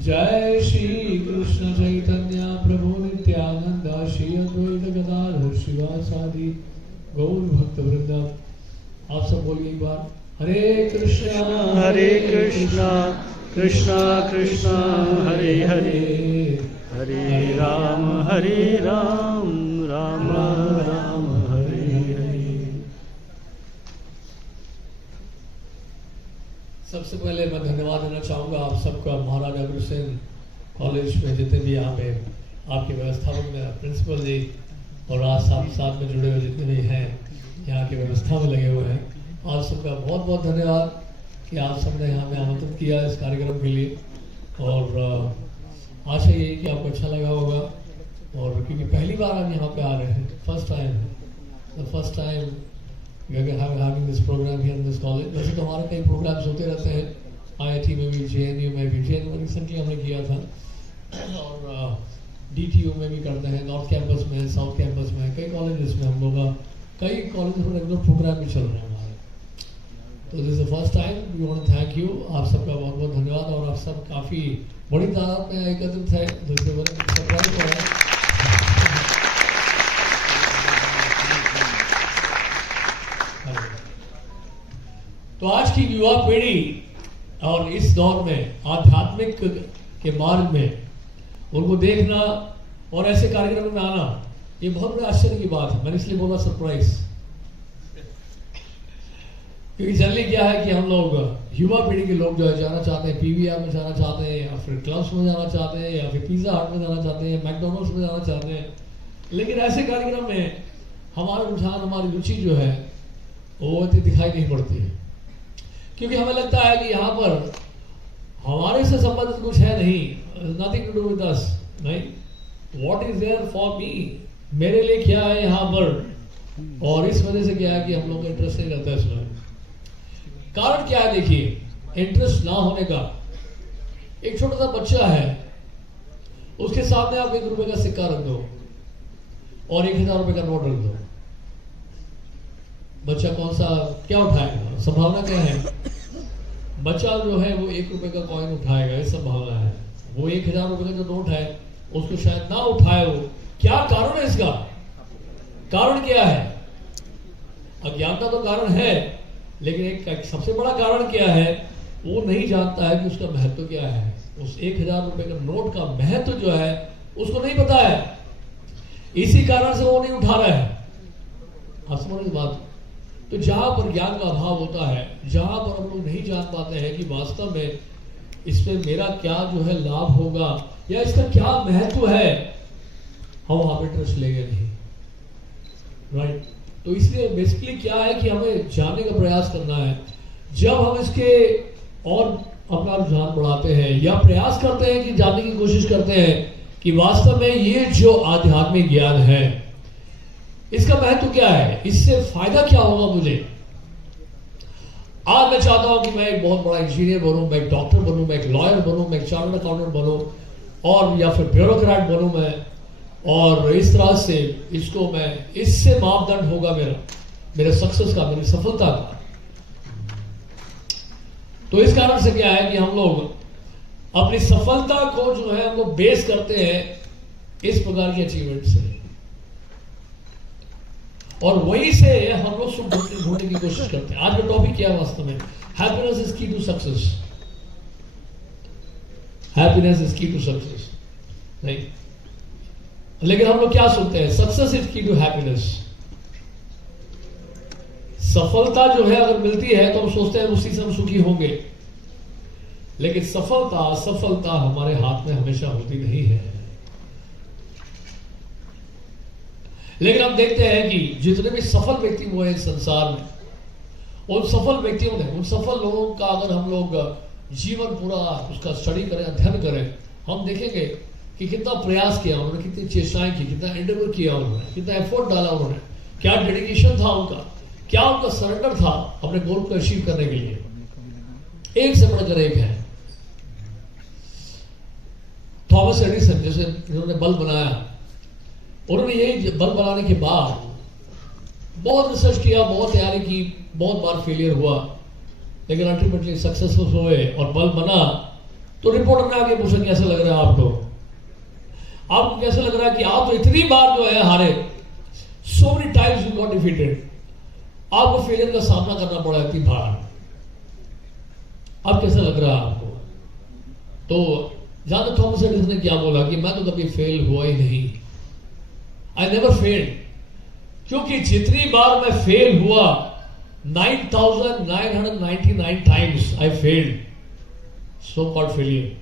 जय श्री कृष्ण चैतन्य प्रभु नित्यानंद श्री अद्वैत गदाधर शिवासादि गौर भक्त वृंद। आप सब बोलिए एक बार, हरे कृष्णा कृष्णा कृष्णा हरे हरे, हरे राम राम राम हरे हरे। सबसे पहले मैं धन्यवाद देना चाहूँगा आप सबका, महाराज अग्रसेन कॉलेज में जितने भी यहाँ पे आपकी व्यवस्थापक में प्रिंसिपल जी और आज साथ में जुड़े हुए जितने भी हैं यहाँ की व्यवस्था में लगे हुए हैं, आप सबका बहुत बहुत धन्यवाद कि आप सबने यहाँ पे आमंत्रित किया इस कार्यक्रम के लिए। और आशा यही कि आपको अच्छा लगा होगा, और क्योंकि पहली बार हम यहाँ पे आ रहे हैं, first time having this program here in this college। वैसे तो हमारे कई प्रोग्राम्स होते रहते हैं, IIT में भी, JNU में भी, JNU में रिसेंटली हमने किया था, और DTU में भी करते हैं, नॉर्थ कैंपस में, साउथ कैंपस में, कई कॉलेजेस में हम लोग कई कॉलेज में रेगुलर प्रोग्राम भी चल रहे हैं हमारे। तो this is the first time, we want to thank you, आप सबका बहुत बहुत धन्यवाद। और आप सब काफ़ी बड़ी तादाद में एकत्रित है, जो कि बड़े सरप्राइज हो रहा है। तो आज की युवा पीढ़ी और इस दौर में आध्यात्मिक के मार्ग में उनको देखना और ऐसे कार्यक्रम में आना, ये बहुत बड़े आश्चर्य की बात है। मैंने इसलिए बोला सरप्राइज, क्योंकि जनरली क्या है कि हम लोग युवा पीढ़ी के लोग जो है जाना चाहते हैं, PVR में जाना चाहते हैं, या फिर क्लब्स में जाना चाहते हैं, या फिर पिज्जा हट में जाना चाहते हैं, मैकडोनल्ड्स में जाना चाहते हैं। लेकिन ऐसे कार्यक्रम में हमारा रुझान, हमारी रुचि जो है वो दिखाई नहीं पड़ती है, क्योंकि हमें लगता है कि यहाँ पर हमारे से संबंधित कुछ है नहीं, nothing to do with us, नहीं, what is there for me, मेरे लिए क्या है यहाँ पर। और इस वजह से क्या है कि हम लोग का इंटरेस्ट नहीं रहता है इसमें। कारण क्या है, देखिए, इंटरेस्ट ना होने का। एक छोटा सा बच्चा है, उसके सामने आप 1 रुपए का सिक्का रख दो और 1000 रुपए का नोट रख दो, बच्चा कौन सा क्या उठाएगा? संभावना क्या है? बच्चा जो है वो 1 रुपए का कॉइन उठाएगा, ये संभावना है। वो 1000 रुपए का जो नोट है उसको शायद ना उठाए हो। क्या कारण है इसका? कारण क्या है? अज्ञानता तो कारण है, लेकिन एक सबसे बड़ा कारण क्या है, वो नहीं जानता है कि उसका महत्व क्या है। उस 1000 रुपए का नोट का महत्व जो है उसको नहीं पता है, इसी कारण से वो नहीं उठा रहा है। आप समझ इस बात? तो जहां पर ज्ञान का अभाव होता है, जहां पर हम लोग नहीं जान पाते हैं कि वास्तव में इसमें मेरा क्या जो है लाभ होगा या इसका क्या महत्व है, हम वहां पर इंटरेस्ट लेंगे नहीं, राइट। तो इसलिए बेसिकली क्या है कि हमें जानने का प्रयास करना है। जब हम इसके और अपना रुझान बढ़ाते हैं या प्रयास करते हैं कि जानने की कोशिश करते हैं कि वास्तव में ये जो आध्यात्मिक ज्ञान है इसका महत्व क्या है, इससे फायदा क्या होगा मुझे। आज मैं चाहता हूं कि मैं एक बहुत बड़ा इंजीनियर बनूं, मैं एक डॉक्टर बनूं, मैं एक लॉयर बनूं, मैं एक चार्टर्ड अकाउंटेंट बनूं, और या फिर ब्यूरोक्रेट बनूं मैं, और इस तरह से इसको मैं, इससे मापदंड होगा मेरे सक्सेस का, मेरी सफलता का। तो इस कारण से क्या है कि हम लोग अपनी सफलता को जो है हम लोग बेस करते हैं इस प्रकार की अचीवमेंट से, और वहीं से हम लोग सुख ढूंढने की कोशिश करते हैं। आज का टॉपिक क्या है वास्तव में? हैप्पीनेस इज की टू सक्सेस। हैप्पीनेस इज की टू सक्सेस, नहीं, लेकिन हम लोग क्या सुनते हैं? सक्सेस इज की टू हैप्पीनेस। सफलता जो है अगर मिलती है तो हम सोचते हैं उसी से हम सुखी होंगे, लेकिन सफलता हमारे हाथ में हमेशा होती नहीं है। लेकिन हम देखते हैं कि जितने भी सफल व्यक्ति हुए हैं संसार में, उन सफल व्यक्तियों ने, उन सफल लोगों का अगर हम लोग जीवन पूरा उसका स्टडी करें, अध्ययन करें, हम देखेंगे कि कितना प्रयास किया उन्होंने, कितनी चेष्टाएं की, कितना एंडेवर किया उन्होंने, कितना एफर्ट डाला उन्होंने, क्या डेडिकेशन था उनका, क्या उनका सरेंडर था अपने गोल को अचीव करने के लिए। एक से बढ़कर एक है। थॉमस एडिसन जैसे इन्होंने बल्ब बनाया, उन्होंने यही बल्ब बनाने के बाद बहुत रिसर्च किया, बहुत तैयारी की, बहुत बार फेलियर हुआ, लेकिन अल्टीमेटली सक्सेसफुल हुए और बल्ब बना। तो रिपोर्टर ने आके पूछा कैसा लग रहा है आपको, आपको कैसा लग रहा है कि आप तो इतनी बार जो है हारे, so many times you got defeated, आपको फेलियर का सामना करना पड़ा इतनी बार, अब कैसा लग रहा है आपको? तो जानो थॉमस एडिसन ने क्या बोला कि मैं तो कभी फेल हुआ ही नहीं, आई नेवर फेल्ड, क्योंकि जितनी बार मैं फेल हुआ 9,999 times I failed, so called failure,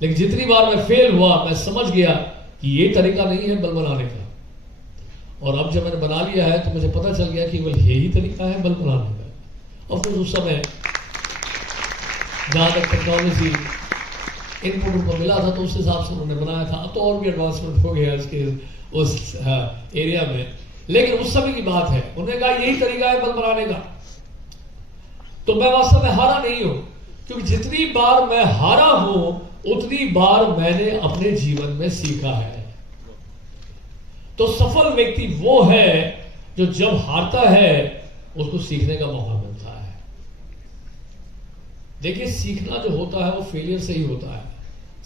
लेकिन जितनी बार मैं फेल हुआ मैं समझ गया कि ये तरीका नहीं है बल बनाने का, और अब जब मैंने बना लिया है तो मुझे पता चल गया कि केवल यही तरीका है बल बनाने का। और फिर उस समय जहां तक टेक्नोलॉजी इनपुट उनको मिला था तो उस हिसाब से उन्होंने बनाया था, अब तो और भी एडवांसमेंट हो गया इसके उस एरिया में, लेकिन उस समय की बात है, उन्होंने कहा यही तरीका है बल बनाने का। तो मैं वास्तव में हारा नहीं हूं, क्योंकि जितनी बार मैं हारा हूं उतनी बार मैंने अपने जीवन में सीखा है। तो सफल व्यक्ति वो है जो जब हारता है उसको सीखने का मौका मिलता है। देखिए, सीखना जो होता है वो फेलियर से ही होता है,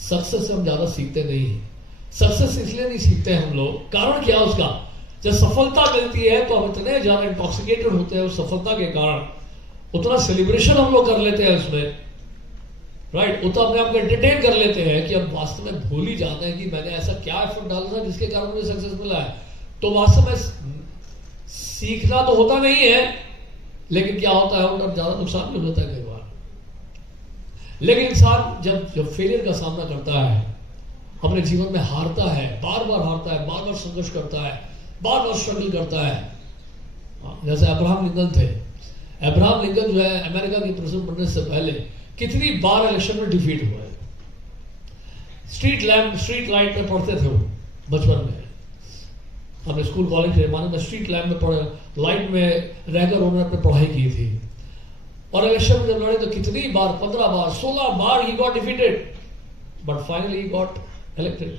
सक्सेस से हम ज्यादा सीखते नहीं हैं। सक्सेस इसलिए नहीं सीखते हैं हम लोग, कारण क्या उसका, जब सफलता मिलती है तो हम इतने ज्यादा इंटॉक्सिकेटेड होते हैं उस सफलता के कारण, उतना सेलिब्रेशन हम लोग कर लेते हैं उसमें, राइट, उतना अपने आप को एंटरटेन कर लेते हैं कि अब वास्तव में भूल ही जाते हैं कि मैंने ऐसा क्या एफर्ट डाला था जिसके कारण मुझे सक्सेस मिला है। तो वास्तव में सीखना तो होता नहीं है, लेकिन क्या होता है उनका ज्यादा नुकसान भी हो जाता है कई बार। लेकिन इंसान जब फेलियर का सामना करता है, अपने जीवन में हारता है, बार बार हारता है, बार बार संघर्ष करता है, बार बार स्ट्रगल करता है, जैसे अब्राहम लिंकन थे। अब्राहम लिंकन जो है अमेरिका के प्रेसिडेंट बनने से पहले कितनी बार इलेक्शन में डिफीट हुए। स्ट्रीट लाइट में पढ़ते थे वो बचपन में, हमने स्कूल कॉलेज के जमाने में स्ट्रीट लाइट में पढ़े, लाइट में रहकर उन्होंने अपनी पढ़ाई की थी, और इलेक्शन में जब लड़े तो कितनी बार, 15 बार, 16 बार ही गॉट डिफीटेड, बट फाइनली ही गॉट इलेक्टेड।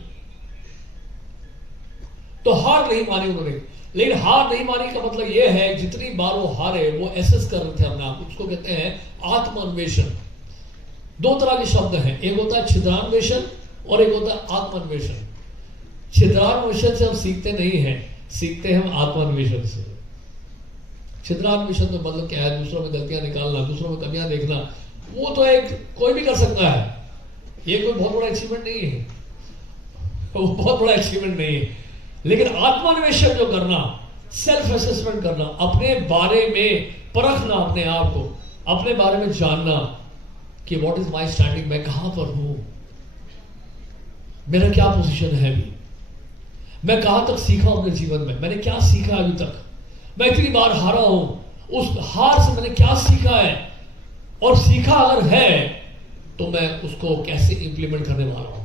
तो हार नहीं मानी उन्होंने, लेकिन हार नहीं मानी का मतलब यह है जितनी बार वो हारे वो एसेस कर रहे थे अपने आप, उसको कहते हैं आत्मान्वेषण। दो तरह के शब्द हैं, एक होता है छिद्रान्वेषण और एक होता है आत्मान्वेषण। छिद्रान्वेषण से हम सीखते नहीं हैं, सीखते हैं हम आत्मान्वेषण से। छिद्रान्वेषण में मतलब क्या है, दूसरों में गलतियां निकालना, दूसरों में कमियां देखना, वो तो एक कोई भी कर सकता है, ये कोई बहुत बड़ा अचीवमेंट नहीं है, वो बहुत बड़ा अचीवमेंट नहीं है। लेकिन आत्मान्वेषण जो करना, सेल्फ असेसमेंट करना, अपने बारे में परखना, अपने आप को अपने बारे में जानना कि व्हाट इज माय स्टैंडिंग, मैं कहां पर हूं, मेरा क्या पोजीशन है अभी, मैं कहां तक सीखा अपने जीवन में, मैंने क्या सीखा अभी तक, मैं इतनी बार हारा हूं, उस हार से मैंने क्या सीखा है, और सीखा अगर है तो मैं उसको कैसे इंप्लीमेंट करने वाला हूं।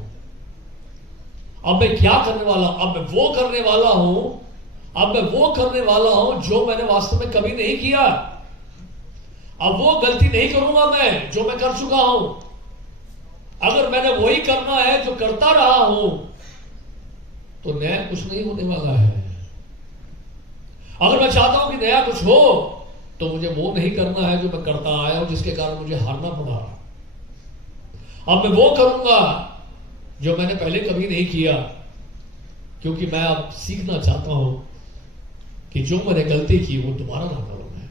अब मैं क्या करने वाला, अब मैं वो करने वाला हूं, अब मैं वो करने वाला हूं जो मैंने वास्तव में कभी नहीं किया। अब वो गलती नहीं करूंगा मैं जो मैं कर चुका हूं। अगर मैंने वही करना है जो करता रहा हूं तो नया कुछ नहीं होने वाला है। अगर मैं चाहता हूं कि नया कुछ हो तो मुझे वो नहीं करना है जो मैं करता आया हूं, जिसके कारण मुझे हारना पड़ा। अब मैं वो करूंगा जो मैंने पहले कभी नहीं किया, क्योंकि मैं अब सीखना चाहता हूं कि जो मैंने गलती की वो दोबारा ना करूं मैं।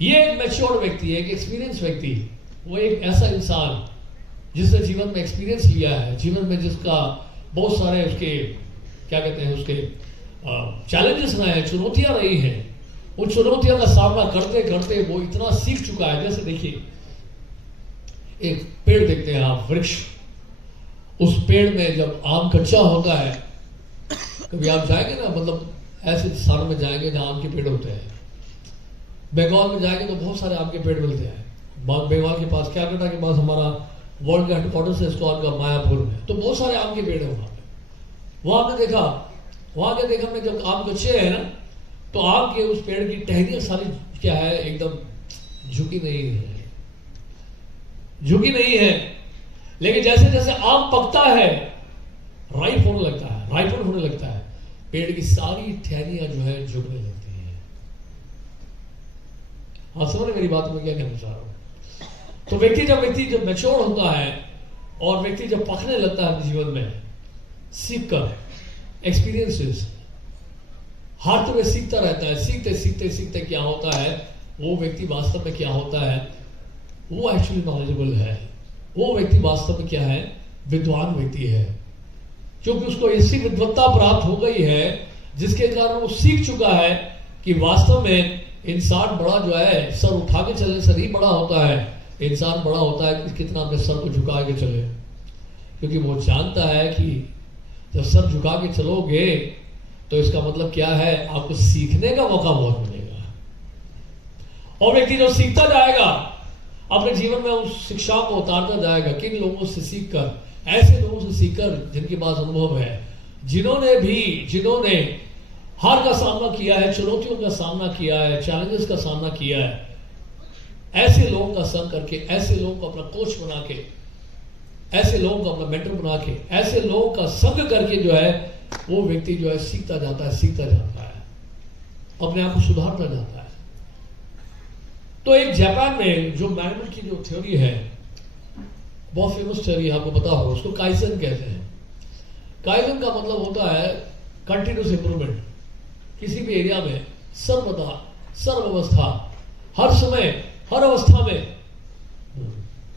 ये एक मैच्योर व्यक्ति है, एक एक्सपीरियंस व्यक्ति, वो एक ऐसा इंसान जिसने जीवन में एक्सपीरियंस लिया है, जीवन में जिसका बहुत सारे उसके क्या कहते हैं उसके चैलेंजेस रहे हैं, चुनौतियां रही हैं। उन चुनौतियों का सामना करते करते वो इतना सीख चुका है। जैसे देखिए, एक पेड़ देखते हैं आप, वृक्ष, उस पेड़ में जब आम कच्चा होता है, कभी आप जाएंगे ना, मतलब ऐसे स्थानों में जाएंगे जहां आम के पेड़ होते हैं, बंगाल में जाएंगे तो बहुत सारे आम के पेड़ मिलते हैं। बंगाल के पास कैलकाटा के पास हमारा वर्ल्ड का हेडक्वार्टर्स है इसको का मायापुर में, तो बहुत सारे आम के पेड़ है वहां पे। वहां आपने देखा, वहां क्या देखा हमने, जब आम कच्चे है ना तो आम के उस पेड़ की टहनियां सारी क्या है, एकदम झुकी नहीं है, झुकी नहीं है। लेकिन जैसे जैसे आम पकता है, राइप होने लगता है, राइपन होने लगता है, पेड़ की सारी टहनियां जो है झुकने लगती है। आप समझ मेरी बात में क्या कहना चाह रहा हूं। तो व्यक्ति जब मैच्योर होता है और व्यक्ति जब पकने लगता है अपने जीवन में, सीख कर, एक्सपीरियंसेस, हर तरह सीखता रहता है, सीखते क्या होता है, वो व्यक्ति वास्तव में क्या होता है, वो एक्चुअली नॉलेजेबल है, वो व्यक्ति वास्तव में क्या है, विद्वान व्यक्ति है, क्योंकि उसको ऐसी विद्वत्ता प्राप्त हो गई है जिसके कारण वो सीख चुका है कि वास्तव में इंसान बड़ा जो है, सर उठा के चलने से नहीं बड़ा होता है, इंसान बड़ा होता है कि कितना अपने सर को झुका के चले, क्योंकि वो जानता है कि जब सर झुका के चलोगे तो इसका मतलब क्या है, आपको सीखने का मौका बहुत मिलेगा। और व्यक्ति जो सीखता जाएगा अपने जीवन में उस शिक्षाओं को उतारता जाएगा, किन लोगों से सीखकर, ऐसे लोगों से सीखकर जिनके पास अनुभव है, जिन्होंने हार का सामना किया है, चुनौतियों का सामना किया है, चैलेंजेस का सामना किया है, ऐसे लोगों का संग करके, ऐसे लोगों को अपना कोच बना के, ऐसे लोगों को अपना मेंटर बना के, ऐसे लोगों का संग करके जो है वो व्यक्ति जो है सीखता जाता है, अपने आप को सुधारता जाता है। तो एक जापान में जो मैनेजमेंट की जो थ्योरी है, बहुत फेमस थ्योरी, आपको पता होगा, उसको काइजन कहते हैं। काइजन का मतलब होता है कंटिन्यूस इंप्रूवमेंट। किसी भी एरिया में सर्वावस्था, हर समय, हर अवस्था में,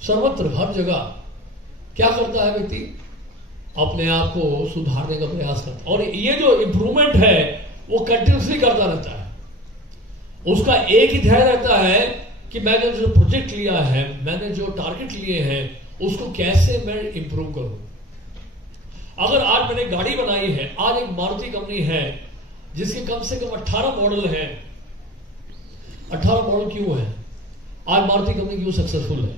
सर्वत्र, हर जगह क्या करता है व्यक्ति, अपने आप को सुधारने का प्रयास करता है। और ये जो इंप्रूवमेंट है वो कंटिन्यूसली करता रहता है। उसका एक ही ध्यान रहता है कि मैंने जो प्रोजेक्ट लिया है, मैंने जो टारगेट लिए हैं, उसको कैसे मैं इंप्रूव करूं। अगर आज मैंने गाड़ी बनाई है, आज एक मारुति कंपनी है जिसके कम से कम 18 मॉडल हैं। 18 मॉडल क्यों है? आज मारुति कंपनी क्यों सक्सेसफुल है?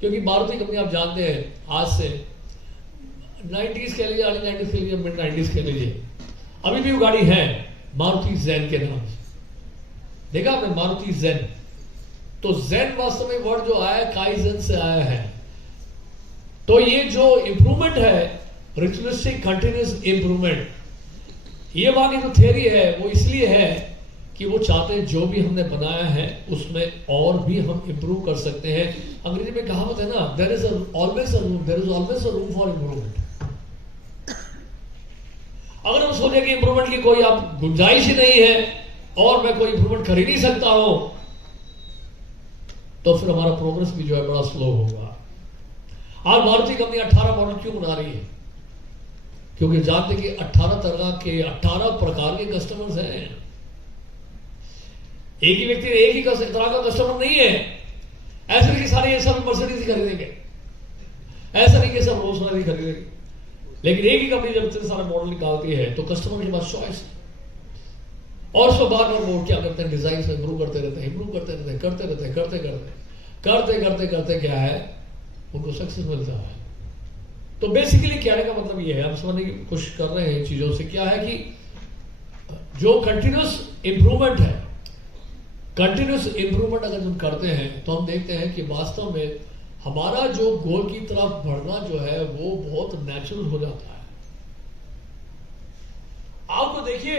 क्योंकि मारुति कंपनी आप जानते हैं, आज से 90s के लिए, अर्ली 90s के लिए, मिड 90s के लिए, अभी भी वो गाड़ी है मारुति जैन के नाम से। देखा आपने मारुति जैन? तो जैन वास्तव में वर्ड जो आया है काइजन से आया है। तो ये जो इंप्रूवमेंट है, रिचुअलिस्टिक कंटिन्यूस इंप्रूवमेंट, ये वहां की जो थियरी है वो इसलिए है कि वो चाहते हैं जो भी हमने बनाया है उसमें और भी हम इंप्रूव कर सकते हैं। अंग्रेजी में कहावत है ना, there is always a room for improvement. अगर हम सोचे कि इंप्रूवमेंट की कोई आप गुंजाइश ही नहीं है और मैं कोई इंप्रूवमेंट कर ही नहीं सकता हूं, तो फिर हमारा प्रोग्रेस भी जो है बड़ा स्लो होगा। आज मारुति कंपनी 18 मॉडल क्यों बना रही है? क्योंकि जानते कि 18 तरह के, 18 प्रकार के कस्टमर्स हैं। एक ही व्यक्ति एक ही तरह का कस्टमर नहीं है। ऐसा नहीं कि सारे ये सब मर्सिडीज ही खरीदेंगे, ऐसा नहीं कि सब रोल्स रॉयस ही खरीदेंगे, लेकिन एक ही कंपनी जब इतने सारे मॉडल निकालती है तो कस्टमर के पास चॉइस है। और उसको बार बार वो क्या करते हैं, डिजाइन से इंप्रूव करते रहते हैं, क्या है, उनको सक्सेस मिलता है। तो बेसिकली कहने का मतलब ये है, हम समझने की कोशिश कर रहे हैं चीजों से, क्या है कि जो कंटिन्यूस इंप्रूवमेंट है, कंटिन्यूस इंप्रूवमेंट अगर हम करते हैं तो हम देखते हैं कि वास्तव में हमारा जो गोल की तरफ बढ़ना जो है वो बहुत नेचुरल हो जाता है। आपको देखिए,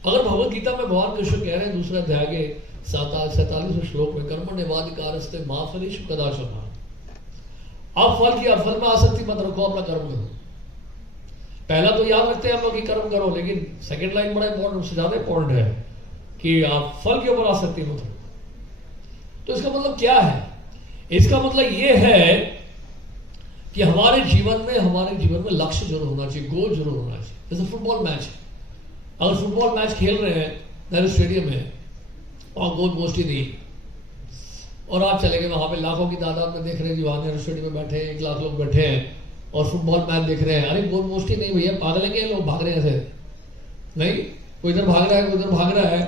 अगर भगवत गीता में भगवान कृष्ण कह रहे हैं दूसरे अध्याय के 47वें श्लोक में, कर्मण्येवाधिकारस्ते मा फलेषु कदाचन, आप फल में आसक्ति मत रखो, अपना कर्म करो। पहला तो याद रखते हैं हम लोग कि कर्म करो, लेकिन सेकंड लाइन बड़ा इंपॉर्टेंट, उससे ज्यादा इंपॉर्टेंट है कि आप फल के ऊपर आसक्ति मत रखो। तो इसका मतलब क्या है? इसका मतलब यह है कि हमारे जीवन में लक्ष्य जरूर होना चाहिए, गोल जरूर होना चाहिए। जैसे फुटबॉल मैच है, अगर फुटबॉल मैच खेल रहे हैं नेहरू स्टेडियम में और गोल पोस्ट ही नहीं, और आप चले गए वहां पे लाखों की तादाद में देख रहे हैं जी, वहां नेहरू स्टेडियम में बैठे 1 लाख लोग बैठे हैं और फुटबॉल मैच देख रहे हैं। अरे गोल पोस्ट ही नहीं भैया, पागलेंगे लोग, भाग रहे हैं ऐसे नहीं, कोई इधर भाग रहा है, कोई उधर भाग रहा है,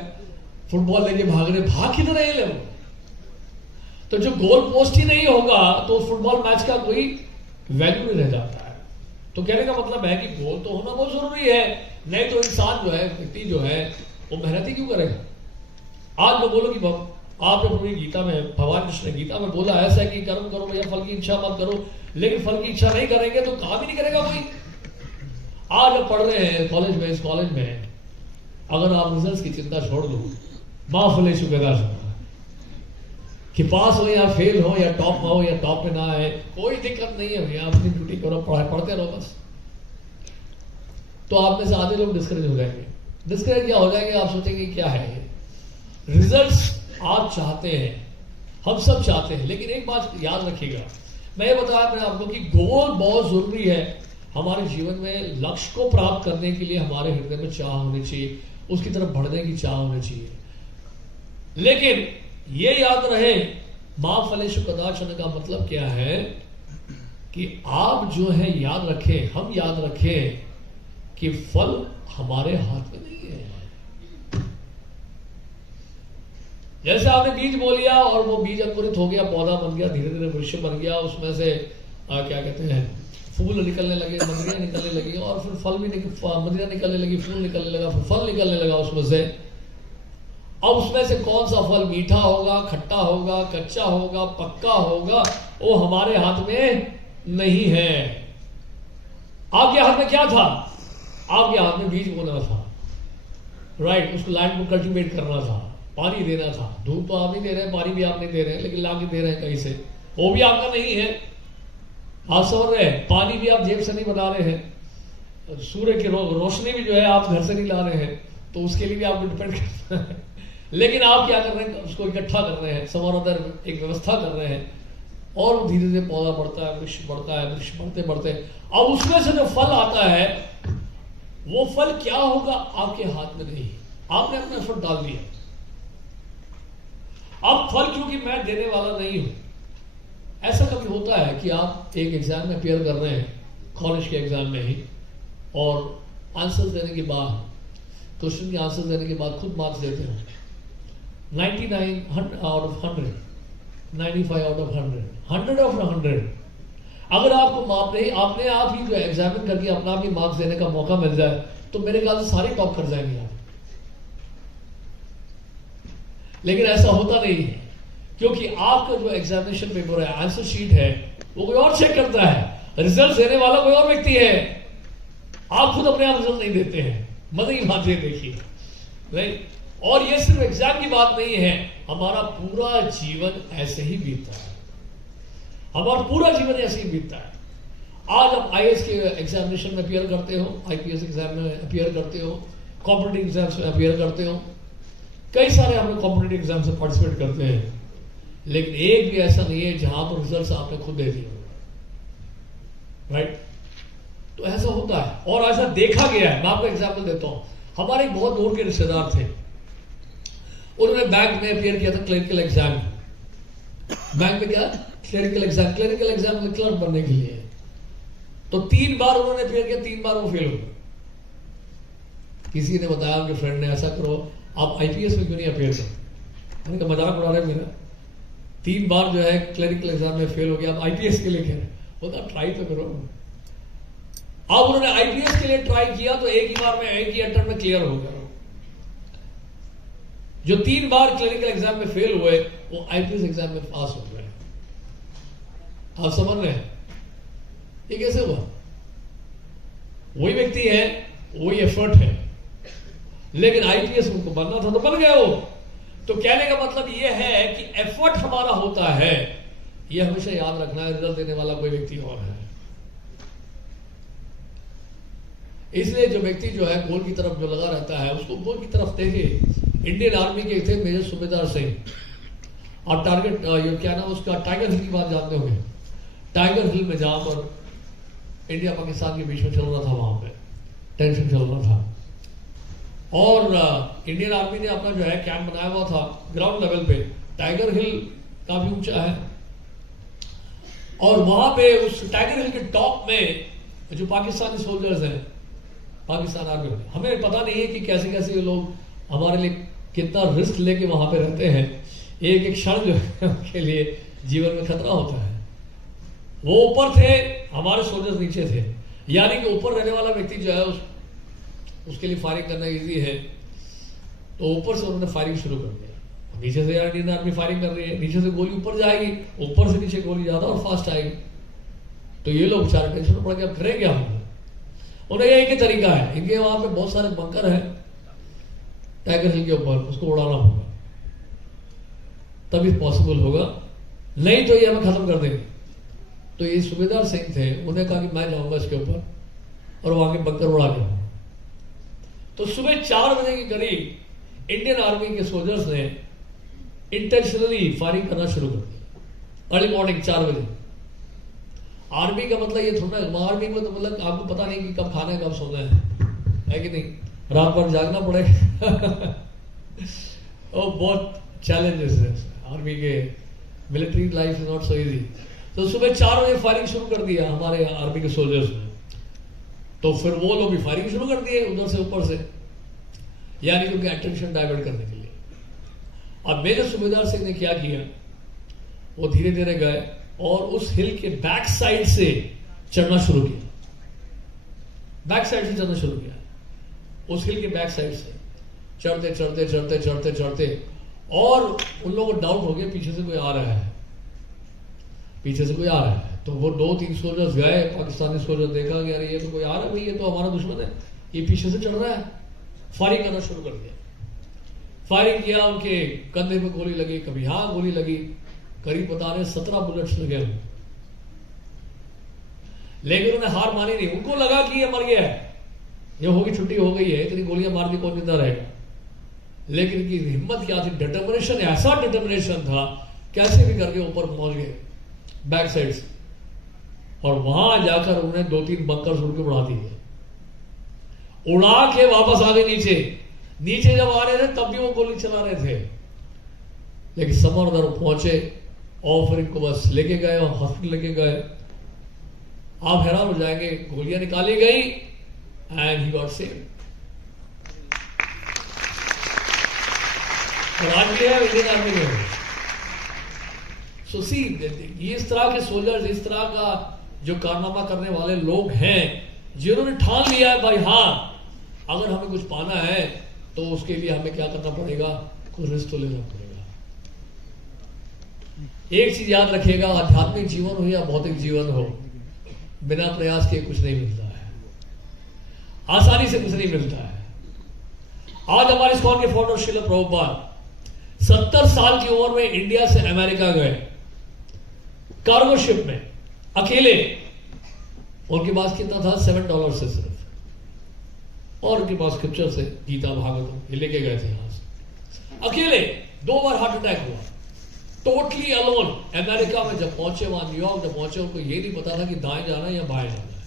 फुटबॉल लेके भाग रहे, भाग किधर रहे लोग। तो जो गोल पोस्ट ही नहीं होगा तो फुटबॉल मैच का कोई वैल्यू नहीं रह जाता है। तो कहने का मतलब है कि गोल तो होना बहुत जरूरी है, नहीं तो इंसान जो है, व्यक्ति जो है, वो मेहनत ही क्यों करेगा। आज मैं बोलो कि आपने पूरी गीता में, भगवान कृष्ण ने गीता में बोला ऐसा है कि कर्म करो भैया, फल की इच्छा मत करो, लेकिन फल की इच्छा नहीं करेंगे तो काम ही नहीं करेगा कोई। आज आप पढ़ रहे हैं कॉलेज में, इस कॉलेज में अगर आप रिजल्ट की चिंता छोड़ दो, माँ फलेषु कदाचन, कि पास हो या फेल हो या टॉप में हो या टॉप में ना आए, कोई दिक्कत नहीं है भैया, अपनी ड्यूटी करो, पढ़ते रहो बस। तो आप में से आधे लोग डिस्करेज हो जाएंगे। डिस्करेज क्या हो जाएंगे, आप सोचेंगे क्या है ये, रिजल्ट्स आप चाहते हैं, हम सब चाहते हैं, लेकिन एक बात याद रखिएगा, मैं ये बताया मैंने आपको कि गोल बहुत जरूरी है हमारे जीवन में। लक्ष्य को प्राप्त करने के लिए हमारे हृदय में चाह होनी चाहिए, उसकी तरफ बढ़ने की चाह होनी चाहिए। लेकिन ये याद रहे, मां फलेषु कदाचन का मतलब क्या है कि आप जो है याद रखें, हम याद रखें कि फल हमारे हाथ में नहीं है। जैसे आपने बीज बो लिया और वो बीज अंकुरित हो गया, पौधा बन गया, धीरे धीरे वृक्ष बन गया, उसमें से क्या कहते हैं फूल निकलने लगे, मंदिरियां निकलने लगी, और फिर फल भी मंदिरियां निकलने लगी, फूल निकलने लगा, फिर फल निकलने लगा उसमें से। अब उसमें से कौन सा फल मीठा होगा, खट्टा होगा, कच्चा होगा, पक्का होगा, वो हमारे हाथ में नहीं है। आपके हाथ में क्या था? आपके हाथ में बीज बोना था, राइट, उसको लैंड को कल्टीवेट करना था, पानी देना था। धूप तो आप नहीं दे रहे हैं, पानी भी आप नहीं दे रहे हैं, लेकिन लाके दे रहे हैं कहीं से, वो भी आपका नहीं है। आप समझ रहे हैं, पानी भी आप जेब से नहीं बना रहे हैं, सूर्य की रोशनी भी जो है आप घर से नहीं ला रहे हैं, तो उसके लिए भी आपको डिपेंड करना है। लेकिन आप क्या कर रहे हैं, उसको इकट्ठा कर रहे हैं, समानांतर एक व्यवस्था कर रहे हैं, और धीरे धीरे पौधा बढ़ता है, वृक्ष बढ़ता है, वृक्ष बढ़ते बढ़ते अब उसमें से जो फल आता है, वो फल क्या होगा आपके हाथ में नहीं, आपने अपना एफर्ट डाल दिया। अब फल क्योंकि मैं देने वाला नहीं हूं। ऐसा कभी होता है कि आप एक एग्जाम में अपियर कर रहे हैं, कॉलेज के एग्जाम में ही, और आंसर देने के बाद, क्वेश्चन के आंसर देने के बाद खुद मार्क्स देते हो 99 out of 100, 95 out of 100, 100 of 100। अगर आपको आपने आप ही जो एग्जामिन करके अपना भी मार्क्स देने का मौका मिल जाए, तो मेरे ख्याल से सारे टॉप कर जाएंगे आप। लेकिन ऐसा होता नहीं है, क्योंकि आपका जो एग्जामिनेशन पेपर है, आंसर शीट है, वो कोई और चेक करता है, रिजल्ट देने वाला कोई और व्यक्ति है। आप खुद अपने आप रिजल्ट नहीं देते हैं। मजे की बात ये देखिए, राइट। और ये सिर्फ एग्जाम की बात नहीं है, हमारा पूरा जीवन ऐसे ही बीतता है, हमारा पूरा जीवन ऐसे ही बीतता है। आज आप आईएएस के एग्जामिनेशन में अपियर करते हो, आईपीएस एग्जाम में अपियर करते हो, कॉम्पिटिटिव एग्जाम्स में अपियर करते हो, कई सारे हम लोग कॉम्पिटिटिव एग्जाम से पार्टिसिपेट करते हैं, लेकिन एक भी ऐसा नहीं है जहां पर रिजल्ट आपने खुद दे दिए, राइट। तो ऐसा होता है और ऐसा देखा गया है। मैं आपको एग्जाम्पल देता हूं, हमारे एक बहुत दूर के रिश्तेदार थे, उन्होंने बैंक में अपियर किया था क्लरिकल एग्जाम। बैंक में क्या, क्लरिकल एग्जाम, क्लरिकल एग्जाम में क्लर्क बनने के लिए। तो 3 बार उन्होंने अपियर किया, 3 बार वो फेल हो गए। किसी ने बताया, उनके फ्रेंड ने, ऐसा करो आप आईपीएस में क्यों नहीं अपियर करो। मैंने कहा मजाक उड़ा रहे मेरा, 3 बार जो है क्लरिकल एग्जाम में फेल हो गया, आप आईपीएस के लिए कह रहे, बोला ट्राई तो करो। अब उन्होंने आईपीएस के लिए ट्राई किया तो एक ही बार में, एक ही अटेम्प्ट में क्लियर हो गया। जो 3 बार क्लरिकल एग्जाम में फेल हुए, वो आईपीएस एग्जाम में पास हो गए। आप समझ रहे हैं ये कैसे हुआ? वही व्यक्ति है, वही एफर्ट है, लेकिन आईपीएस उनको बनना था तो बन गए वो। तो कहने का मतलब ये है कि एफर्ट हमारा होता है, ये हमेशा याद रखना है, रिजल्ट देने वाला कोई व्यक्ति और है। इसलिए जो व्यक्ति जो है गोल की तरफ जो लगा रहता है, उसको गोल की तरफ देखिए। इंडियन आर्मी के थे मेजर सूबेदार सिंह, और टारगेट ये क्या नाम उसका, टाइगर हिल की बात जानते होंगे। टाइगर हिल में जहां पर इंडिया पाकिस्तान के बीच में चल रहा था, वहां पे टेंशन चल रहा था, और इंडियन आर्मी ने अपना जो है कैंप बनाया हुआ था ग्राउंड लेवल पे। टाइगर हिल काफी ऊंचा है, और वहां पे उस टाइगर हिल के टॉप में जो पाकिस्तानी सोल्जर्स हैं, पाकिस्तान आर्मी में, हमें पता नहीं है कि कैसे कैसे ये लोग हमारे लिए कितना रिस्क लेके वहां पे रहते हैं। एक एक क्षण जो है उनके लिए जीवन में खतरा होता है। वो ऊपर थे, हमारे सोल्जर्स नीचे थे, यानी कि ऊपर रहने वाला व्यक्ति जो है उसके लिए फायरिंग करना इजी है। तो ऊपर से उन्होंने फायरिंग शुरू कर दिया, नीचे से इंडियन आर्मी फायरिंग कर रही है, नीचे से गोली ऊपर जाएगी, ऊपर से नीचे गोली ज्यादा और फास्ट आएगी। तो ये लोग बेचारे टेंशन में पड़ गए, अब करें क्या हम। उन्हें एक ही तरीका है, इनके वहां पे बहुत सारे बंकर है टाइगर हिल के ऊपर, उसको उड़ाना होगा। तभी पॉसिबल होगा, नहीं तो ये हमें खत्म कर देंगे। तो ये सूबेदार सिंह थे, उन्हें कहा कि मैं जाऊंगा इसके ऊपर और वहां के बंकर उड़ा के। तो सुबह 4 बजे के करीब इंडियन आर्मी के सोल्जर्स ने इंटेंशनली फायरिंग करना शुरू कर दिया, अर्ली मॉर्निंग 4 बजे। आर्मी का मतलब ये थोड़ा, आर्मी में तो मतलब आपको पता नहीं कि कब खाना है कब सोना है कि नहीं, रात भर जागना पड़ेगा। और बहुत चैलेंजेस है आर्मी के, military life is not so easy. तो सुबह 4 बजे फायरिंग शुरू कर दिया हमारे आर्मी के सोल्जर्स ने। तो फिर वो लोग भी फायरिंग शुरू कर दिए उधर से ऊपर से, यानी कि उनके अटेंशन डाइवर्ट करने के लिए। अब मेजर सूबेदार सिंह ने क्या किया, वो धीरे धीरे गए और उस हिल के बैक साइड से चढ़ना शुरू किया, बैक साइड से चढ़ना शुरू किया, उस हिल के बैक साइड से चढ़ते चढ़ते चढ़ते चढ़ते चढ़ते, और उन लोगों को डाउट हो गया पीछे से कोई आ रहा है, पीछे से कोई आ रहा है। तो वो 2-3 सोल्जर्स गए, पाकिस्तानी सोल्जर, देखा कि अरे ये तो कोई आ रहा है भाई, ये तो हमारा दुश्मन है, ये पीछे से चढ़ रहा है। फायरिंग करना शुरू कर दिया, फायरिंग किया, उनके कंधे पे गोली लगी, कभी यहां गोली लगी, करीब बता रहे 17 बुलेट्स लगे उन्हें। लेकिन उन्हें हार मानी नहीं, उनको लगा कि ये मर गया है, ये होगी, छुट्टी हो गई है, इतनी गोलियां मार के कौन जिंदा रहेगा। लेकिन इनकी हिम्मत क्या थी, डिटर्मिनेशन, ऐसा डिटर्मिनेशन था, कैसे भी करके ऊपर पहुंच गए बैक साइड से, और वहां जाकर उन्हें 2-3 बंकर उड़ के उड़ा दिए, उड़ा के वापस आ गए नीचे। नीचे जब आ रहे थे तब भी वो गोली चला रहे थे, लेकिन समरदर पहुंचे और फिर इनको बस लेके गए और हॉस्पिटल लेके गए। आप हैरान हो जाएंगे, गोलियां निकाली गई एंड ही गॉट सेव्ड। और आज भी है इंडियन आर्मी में। सो सी, ये इस तरह के सोल्जर्स, इस तरह का जो कारनामा करने वाले लोग हैं, जिन्होंने ठान लिया है भाई हाँ अगर हमें कुछ पाना है तो उसके लिए हमें क्या करना पड़ेगा, कुछ रिस्क तो लेना पड़ेगा। एक चीज याद रखिएगा, आध्यात्मिक जीवन हो या भौतिक जीवन हो, बिना प्रयास के कुछ नहीं मिलता है, आसानी से कुछ नहीं मिलता है। आज हमारे इस्कॉन के फाउंडर श्रील प्रभुपाद 70 साल की उम्र में इंडिया से अमेरिका गए कार्गो शिप में अकेले। उनके पास कितना था, $7 से सिर्फ, और उनके पास स्क्रिप्चर से गीता भागवतम ये लेके गए थे यहां से अकेले। 2 बार हार्ट अटैक हुआ, टोटली अलोन। अमेरिका में जब पहुंचे, वहां न्यूयॉर्क जब पहुंचे, उनको ये नहीं पता था कि दाएं जाना है या बाएं जाना है।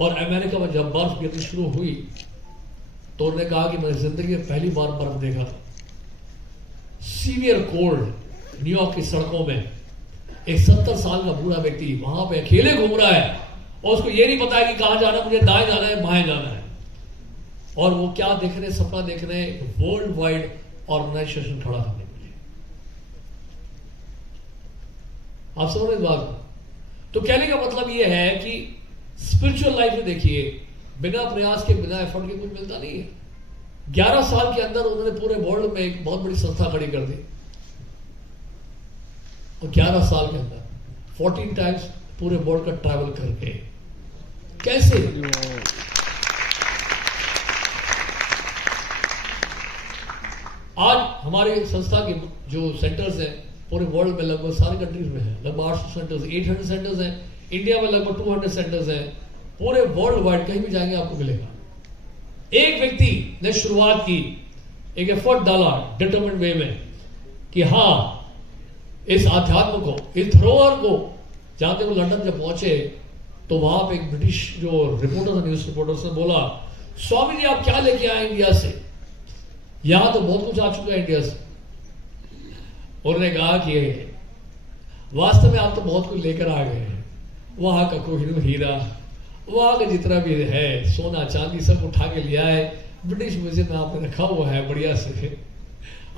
और अमेरिका में जब बर्फ गिरनी शुरू हुई तो उन्होंने कहा कि मैंने जिंदगी में पहली बार बर्फ देखा था। सीवियर कोल्ड न्यूयॉर्क की सड़कों में, एक 70 साल का बूढ़ा व्यक्ति वहां पे अकेले घूम रहा है और उसको ये नहीं पता है कि कहां जाना, मुझे दाएं जाना है बाएं जाना है। और वो क्या देख रहे, सपना देख रहे, वर्ल्ड वाइड ऑर्गेनाइजेशन खड़ा करने के लिए। आप समझ रहे इस बात को? तो कहने का मतलब ये है कि स्पिरिचुअल लाइफ में देखिए, बिना प्रयास के, बिना एफर्ट के कुछ मिलता नहीं है। 11 साल के अंदर उन्होंने पूरे वर्ल्ड में एक बहुत बड़ी संस्था खड़ी कर दी, और 11 साल के अंदर 14 टाइम्स पूरे वर्ल्ड का ट्रैवल करके। कैसे? आज हमारे संस्था के जो सेंटर्स हैं पूरे वर्ल्ड में, लगभग सारे कंट्रीज में है, लगभग 800 सेंटर्स, 800 सेंटर्स हैं। इंडिया में लगभग 200 सेंटर्स हैं। पूरे वर्ल्ड वाइड कहीं भी जाएंगे आपको मिलेगा। एक व्यक्ति ने शुरुआत की, एक एफर्ट डाला डिटरमिन्ड वे में कि हाँ इस आध्यात्म को, इस धरोहर को, जहां तक वो लंदन जब पहुंचे तो वहां पे एक ब्रिटिश जो रिपोर्टर था, न्यूज रिपोर्टर्स ने बोला, स्वामी जी आप क्या लेके आए इंडिया से, यहां तो बहुत कुछ आ चुका है इंडिया से। उन्होंने कहा कि वास्तव में आप तो बहुत कुछ लेकर आ गए हैं, वहां का कोहिनूर हीरा, वहां का जितना भी है सोना चांदी सब उठा के लिया है, ब्रिटिश म्यूजियम में आपने रखा हुआ है बढ़िया से,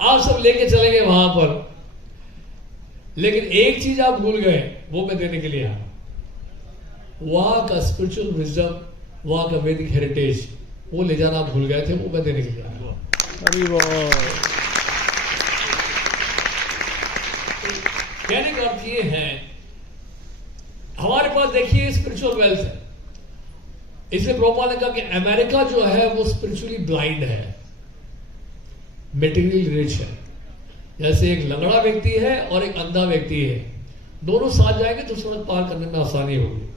आप सब लेके चले गए वहां पर। लेकिन एक चीज आप भूल गए, वो मैं देने के लिए आया, वहां का स्पिरिचुअल विजडम, वहां का वैदिक हेरिटेज, वो ले जाना आप भूल गए थे, वो मैं देने के लिए आया। कहने का अर्थ ये है, हमारे पास देखिए स्पिरिचुअल वेल्थ है। इसलिए प्रभुपाद ने कहा कि अमेरिका जो है वो स्पिरिचुअली ब्लाइंड है, मेटीरियल रिच है, जैसे एक लंगड़ा व्यक्ति है और एक अंधा व्यक्ति है, दोनों साथ जाएंगे तो सड़क पार करने में आसानी होगी।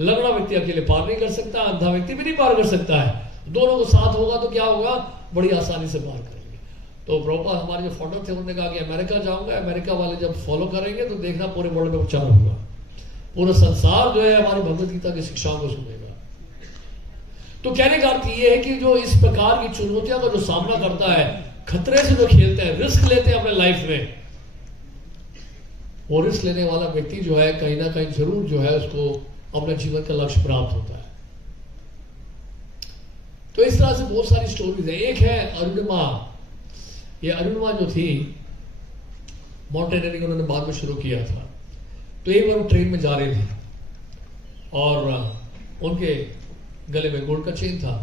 लंगड़ा व्यक्ति अकेले पार नहीं कर सकता, अंधा व्यक्ति भी नहीं पार कर सकता है। दोनों को साथ होगा तो क्या होगा, बड़ी आसानी से पार करेंगे। तो प्रभुपाद हमारे जो फाउंडर थे उन्होंने कहा कि अमेरिका जाऊंगा, अमेरिका वाले जब फॉलो करेंगे तो देखना पूरे वर्ल्ड में प्रचार होगा, पूरा संसार जो है हमारी भगवत गीता की शिक्षाओं को सुनेगा। तो कहने का अर्थ ये है कि जो इस प्रकार की चुनौतियों का जो सामना करता है, खतरे से जो खेलते हैं, रिस्क लेते हैं अपने लाइफ में, वो रिस्क लेने वाला व्यक्ति जो है कहीं ना कहीं जरूर जो है उसको अपने जीवन का लक्ष्य प्राप्त होता है। तो इस तरह से बहुत सारी स्टोरीज है। एक है अरुणिमा। ये अरुणिमा जो थी माउंटेनियरिंग उन्होंने बाद में शुरू किया था। तो एक बार वो ट्रेन में जा रहे थे और उनके गले में गोल्ड का चेन था।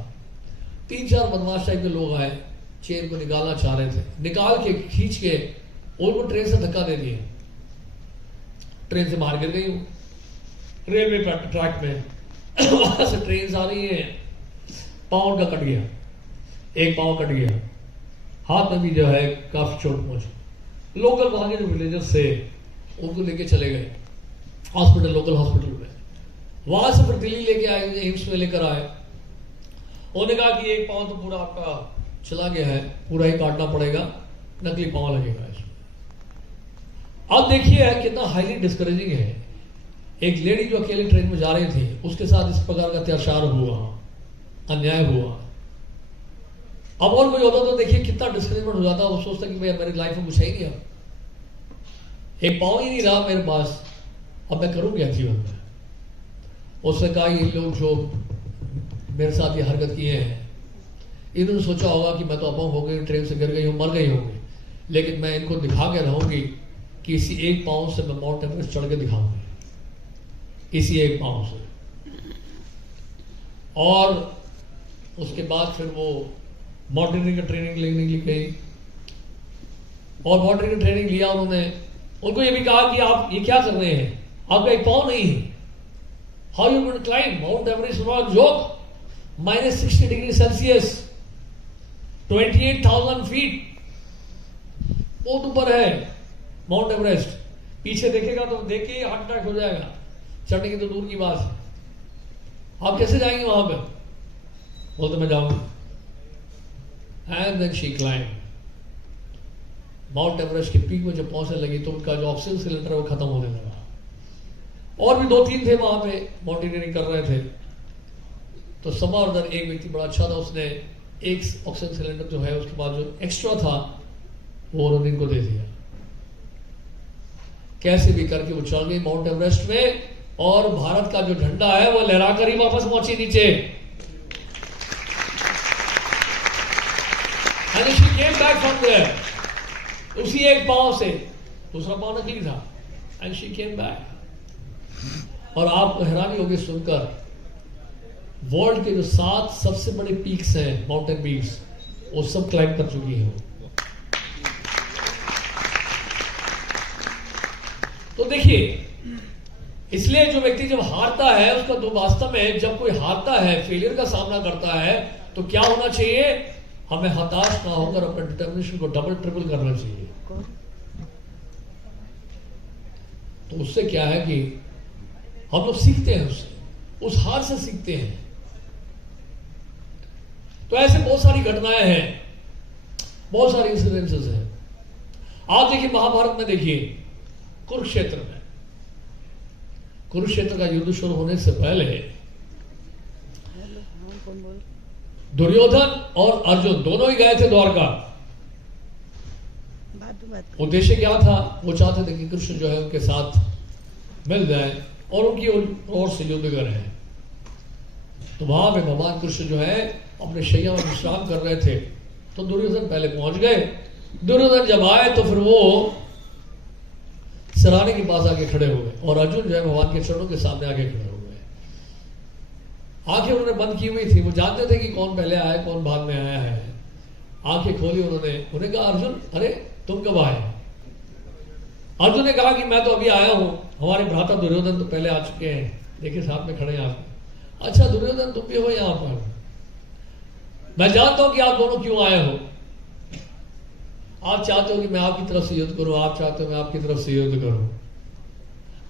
3-4 बदमाश टाइप के लोग आए, चेन को निकालना चाह रहे थे, निकाल के खींच के उनको ट्रेन से धक्का दे दिए। ट्रेन से बाहर गिर गई हूं रेलवे ट्रैक में। वहां से ट्रेन आ रही है, पाँव का कट गया, एक पाँव कट गया, हाथ में भी जो है काफी चोट पहुंची। लोकल वहां के जो विलेजर्स थे उनको लेके चले गए हॉस्पिटल, लोकल हॉस्पिटल में। वहां से फिर दिल्ली लेके आए, एम्स में लेकर आए। उन्होंने कहा कि एक पाँव तो पूरा आपका चला गया है, पूरा ही काटना पड़ेगा, नकली पाँव लगेगा इसमें। अब देखिए कितना हाईली डिस्करेजिंग है। एक लेडी जो अकेले ट्रेन में जा रही थी, उसके साथ इस प्रकार का अत्याचार हुआ, अन्याय हुआ। अब और कोई होता तो देखिए कितना डिस्करेजमेंट हो जाता। वो सोचता कि भाई मेरी लाइफ में कुछ है ही नहीं, अब एक पाँव ही नहीं रहा मेरे पास, अब मैं करूं क्या जीवन में। उसने कहा ये लोग जो मेरे साथ ये हरकत किए हैं, इन्होंने सोचा होगा कि मैं तो अपंग हो गई, ट्रेन से गिर गई हूं, मर गई होंगी, लेकिन मैं इनको दिखा के रहूंगी कि इसी एक पाँव से मैं माउंट एवरेस्ट चढ़ के दिखाऊंगी, इसी एक पाँव से। और उसके बाद फिर वो माउंटेनियरिंग का ट्रेनिंग लेने के लिए गई और माउंटेनियरिंग का ट्रेनिंग लिया उन्होंने। उनको ये भी कहा कि आप ये क्या कर रहे हैं, आपका एक पाँव नहीं है, how you going to climb Mount Everest, not joke, -60 degree Celsius, 28,000 feet, बहुत ऊपर है माउंट एवरेस्ट। पीछे देखेगा तो देख के हार्ट अटैक हो जाएगा, चढ़ने की तो दूर की बात है। आप कैसे जाएंगे वहां पे, बोलते मैं जाऊंगा। And then she climb Mount Everest के पीक में जब पहुंचने लगी तो उनका जो ऑक्सीजन सिलेंडर है वो खत्म होने लगा। और भी 2-3 थे वहां पे माउंटेनियरिंग कर रहे थे। तो समार एक व्यक्ति बड़ा अच्छा था, उसने एक ऑक्सीजन सिलेंडर जो है उसके बाद जो एक्स्ट्रा था वो उन्होंने इनको दे दिया। कैसे भी करके वो चढ़ गई माउंट एवरेस्ट में और भारत का जो झंडा है वो लहराकर ही वापस पहुंची नीचे। And she came back from there, उसी एक पांव से, दूसरा पांव नकली था, and she came back। और आपको हैरानी होगी सुनकर, वर्ल्ड के जो 7 सबसे बड़े पीक्स हैं, माउंटेन पीक्स, वो सब क्लाइंब कर चुकी है। तो देखिए, इसलिए जो व्यक्ति जब हारता है उसका तो वास्तव में जब कोई हारता है, फेलियर का सामना करता है, तो क्या होना चाहिए, हमें हताश ना होकर अपने डिटर्मिनेशन को डबल ट्रिपल करना चाहिए। तो उससे क्या है कि हम लोग सीखते हैं, उससे, उस हार से सीखते हैं। तो ऐसे बहुत सारी घटनाएं हैं, बहुत सारे इंसिडेंसेस हैं। आप देखिए महाभारत में, देखिए कुरुक्षेत्र में, कुरुक्षेत्र का युद्ध शुरू होने से पहले दुर्योधन और अर्जुन दोनों ही गए थे द्वारका। उद्देश्य क्या था, वो चाहते थे कि कृष्ण जो है उनके साथ मिल जाए और उनकी ओर से युद्ध करें। तो वहां पे भगवान कृष्ण जो है अपने शैया में विश्राम कर रहे थे, तो दुर्योधन पहले पहुंच गए। दुर्योधन जब आए तो फिर वो सराहने के पास आके खड़े हो गए और अर्जुन जो है भगवान के चरणों के सामने आके खड़े हो गए। आंखें उन्होंने बंद की हुई थी, वो जानते थे कि कौन पहले आया कौन बाद में आया है। आंखें खोली उन्होंने कहा, अर्जुन अरे तुम कब आए। अर्जुन ने कहा कि मैं तो अभी आया हूं, हमारे भ्राता दुर्योधन तो पहले आ चुके हैं, देखिए साथ में खड़े हैं आप। अच्छा दुर्योधन तुम भी हो यहां पर, मैं जानता हूं कि आप दोनों क्यों आए हो। आप चाहते हो कि मैं आपकी तरफ से युद्ध करूं, आप चाहते हो मैं आपकी तरफ से युद्ध करूं।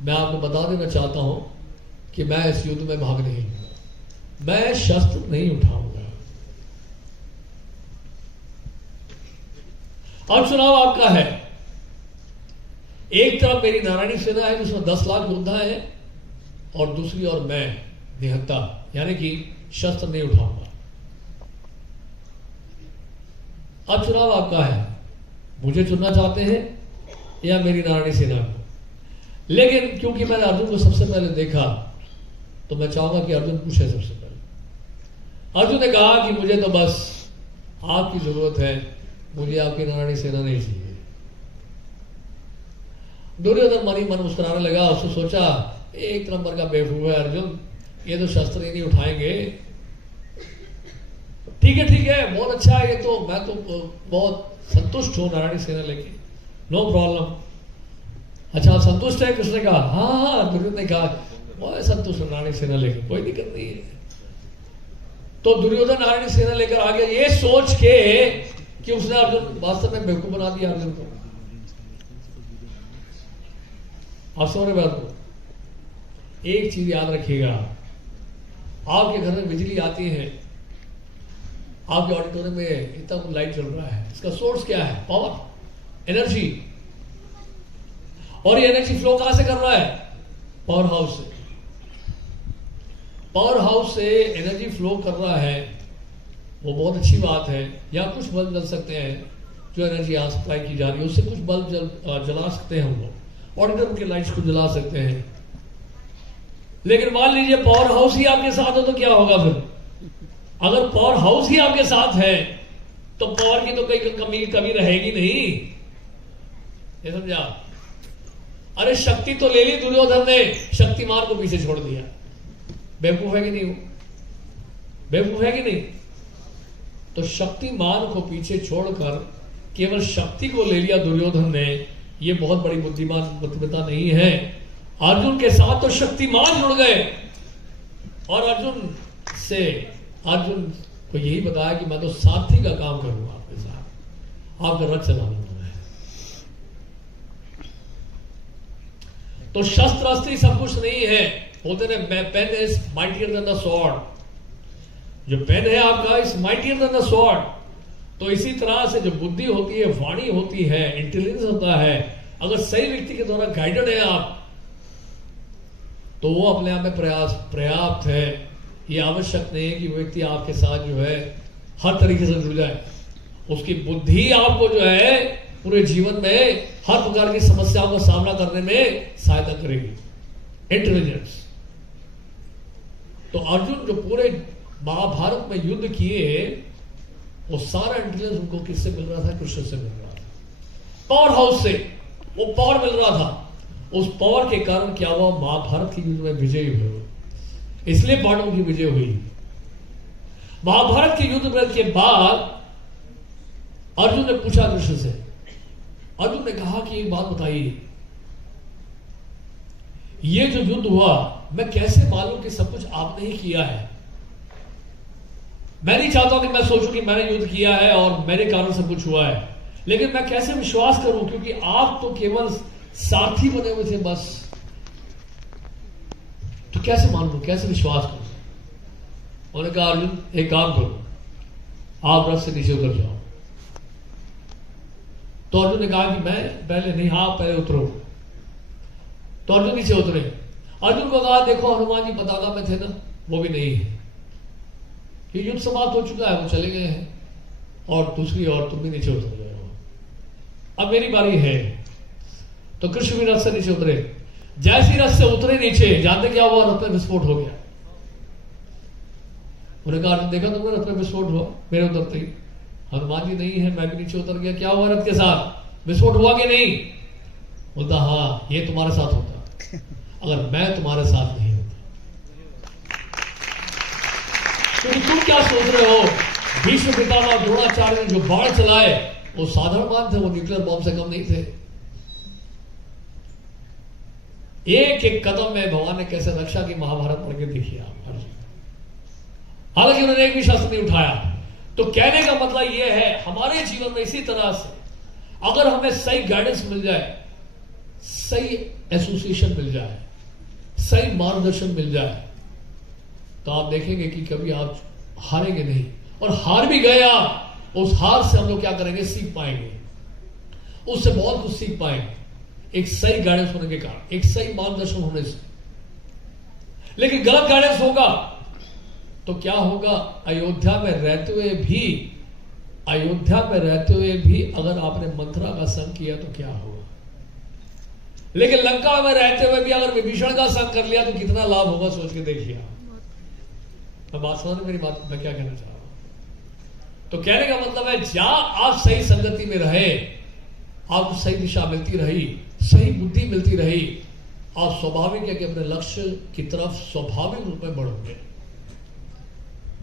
मैं आपको बता देना चाहता हूं कि मैं इस युद्ध में भाग नहीं लूंगा, मैं शस्त्र नहीं उठाऊंगा। अब चुनाव आपका है। एक तरफ मेरी नारायणी सेना है जिसमें 10 लाख योद्धा है, और दूसरी ओर मैं निहत्ता, यानी कि शस्त्र नहीं उठाऊंगा। अब चुनाव आपका है, मुझे चुनना चाहते हैं या मेरी नारायणी सेना को। लेकिन क्योंकि मैंने अर्जुन को सबसे पहले देखा, तो मैं चाहूंगा कि अर्जुन पूछे सबसे पहले। अर्जुन ने कहा कि मुझे तो बस आपकी जरूरत है, मुझे आपकी नारायणी सेना नहीं चाहिए। दुर्योधन मन ही मन मुस्कुराने लगा। उसने सोचा, एक नंबर का बेवकूफ है अर्जुन, ये तो शस्त्र ही नहीं उठाएंगे। ठीक है, बहुत अच्छा है, ये तो मैं तो बहुत संतुष्ट हूं नारायणी सेना लेके, नो प्रॉब्लम। अच्छा, आप संतुष्ट है? कृष्ण ने कहा हाँ। दुर्योधन ने कहा बहुत संतुष्ट हूं नारायणी सेना लेके, कोई दिक्कत नहीं है। तो दुर्योधन नारायणी सेना लेकर आ गया, ये सोच के कि उसने अर्जुन वास्तव में बेवकूफ बना दिया अर्जुन को। आप समझ रहे बात को? एक चीज याद रखिएगा, आपके घर में बिजली आती है, आपके ऑडिटोरियम में इतना कुछ लाइट चल रहा है, इसका सोर्स क्या है? Power, energy. और ये एनर्जी फ्लो कहां से कर रहा है? पावर हाउस से। पावर हाउस से एनर्जी फ्लो कर रहा है, वो बहुत अच्छी बात है। या कुछ बल्ब जल सकते हैं जो एनर्जी यहां सप्लाई की जा रही है, उससे कुछ बल्ब जला सकते हैं हम लोग, ऑडिटोरियम की लाइट्स को जला सकते हैं। लेकिन मान लीजिए पावर हाउस ही आपके साथ हो तो क्या होगा फिर? अगर पावर हाउस ही आपके साथ है तो पावर की तो कोई कमी रहेगी नहीं, ये समझा? अरे शक्ति तो ले ली दुर्योधन ने, शक्तिमान को पीछे छोड़ दिया। बेवकूफ है कि नहीं? वो बेवकूफ है कि नहीं? तो शक्तिमान को पीछे छोड़कर केवल शक्ति को ले लिया दुर्योधन ने, ये बहुत बड़ी बुद्धिमत्ता नहीं है। अर्जुन के साथ तो शक्तिमान जुड़ गए, और अर्जुन को यही बताया कि मैं तो सारथी का काम करूंगा आपके साथ, आपका रथ चला लूंगा मैं। तो शस्त्र अस्त्र सब कुछ नहीं है। बोलते ना, pen is mightier than the sword. जो पेन है आपका is mightier than the sword. तो इसी तरह से जो बुद्धि होती है, वाणी होती है, इंटेलिजेंस होता है, अगर सही व्यक्ति के द्वारा गाइडेड है आप, तो वो अपने आप में पर्याप्त है। ये आवश्यक नहीं है कि वो व्यक्ति आपके साथ जो है हर तरीके से जुड़ जाए। उसकी बुद्धि आपको जो है पूरे जीवन में हर प्रकार की समस्याओं का सामना करने में सहायता करेगी। इंटेलिजेंस। तो अर्जुन जो पूरे महाभारत में युद्ध किए, वो सारा इंटेलिजेंस उनको किससे मिल रहा था? कृष्ण से मिल रहा था, पावर हाउस से वो पावर मिल रहा था। उस पावर के कारण क्या हुआ? महाभारत की युद्ध में विजयी हुए, इसलिए पांडवों की विजय हुई। महाभारत के युद्ध के बाद अर्जुन ने पूछा कृष्ण से, अर्जुन ने कहा कि एक बात बताइए, ये जो युद्ध हुआ, मैं कैसे मालूम कि सब कुछ आपने ही किया है? मैं नहीं चाहता कि मैं सोचूं कि मैंने युद्ध किया है और मेरे कारण सब कुछ हुआ है, लेकिन मैं कैसे विश्वास करूं, क्योंकि आप तो केवल सारथी बने हुए थे बस। तो कैसे मान लूं, कैसे विश्वास करूं? उन्होंने कहा, अर्जुन एक काम करो, आप रथ से नीचे उतर जाओ। तो अर्जुन ने कहा कि मैं पहले नहीं, आप पहले उतरो। तो अर्जुन नीचे उतरे। अर्जुन को कहा, देखो हनुमान जी पताका में थे ना, वो भी नहीं है, ये युद्ध समाप्त हो चुका है, वो चले गए हैं, और दूसरी ओर तुम भी नीचे उतर गए हो, अब मेरी बारी है। तो कृष्ण भी रथ से नीचे उतरे। जैसे रथ से उतरे नीचे, जानते क्या हुआ? रथ में विस्फोट हो गया। उन्होंने कहा, देखा तुमने रथ में विस्फोट हुआ मेरे उतरते ही? हनुमान जी नहीं है, मैं भी नीचे उतर गया, क्या हुआ रथ के साथ? विस्फोट हुआ कि नहीं? बोलता, हाँ ये तुम्हारे साथ होता अगर मैं तुम्हारे साथ नहीं होता। क्योंकि तुम क्या सोच रहे हो, भीष्म पितामह द्रोणाचार्य ने जो बाण चलाए वो साधारण बाण थे, वो न्यूक्लियर बॉम्ब से कम नहीं थे। एक एक कदम में भगवान ने कैसे रक्षा की, महाभारत पढ़ के देखिए आप। हालांकि उन्होंने एक भी शस्त्र नहीं उठाया। तो कहने का मतलब यह है, हमारे जीवन में इसी तरह से अगर हमें सही गाइडेंस मिल जाए, सही एसोसिएशन मिल जाए, सही मार्गदर्शन मिल जाए, तो आप देखेंगे कि कभी आप हारेंगे नहीं। और हार भी गए आप, उस हार से हम लोग क्या करेंगे, सीख पाएंगे, उससे बहुत कुछ सीख पाएंगे, एक सही गाइडेंस होने के कारण, एक सही मार्गदर्शन होने से। लेकिन गलत गाइडेंस होगा तो क्या होगा, अयोध्या में रहते हुए भी अगर आपने मंथरा का संग किया तो क्या होगा, लेकिन लंका में रहते हुए भी अगर विभीषण का संग कर लिया तो कितना लाभ होगा, सोच के देखिए आप। मैं बात समझ मेरी बात, मैं क्या कहना चाह रहा हूं। तो कहने का मतलब है, जहां आप सही संगति में रहे, आपको सही दिशा मिलती रही, सही बुद्धि मिलती रही, आप स्वाभाविक है कि अपने लक्ष्य की तरफ स्वाभाविक रूप में बढ़ोगे,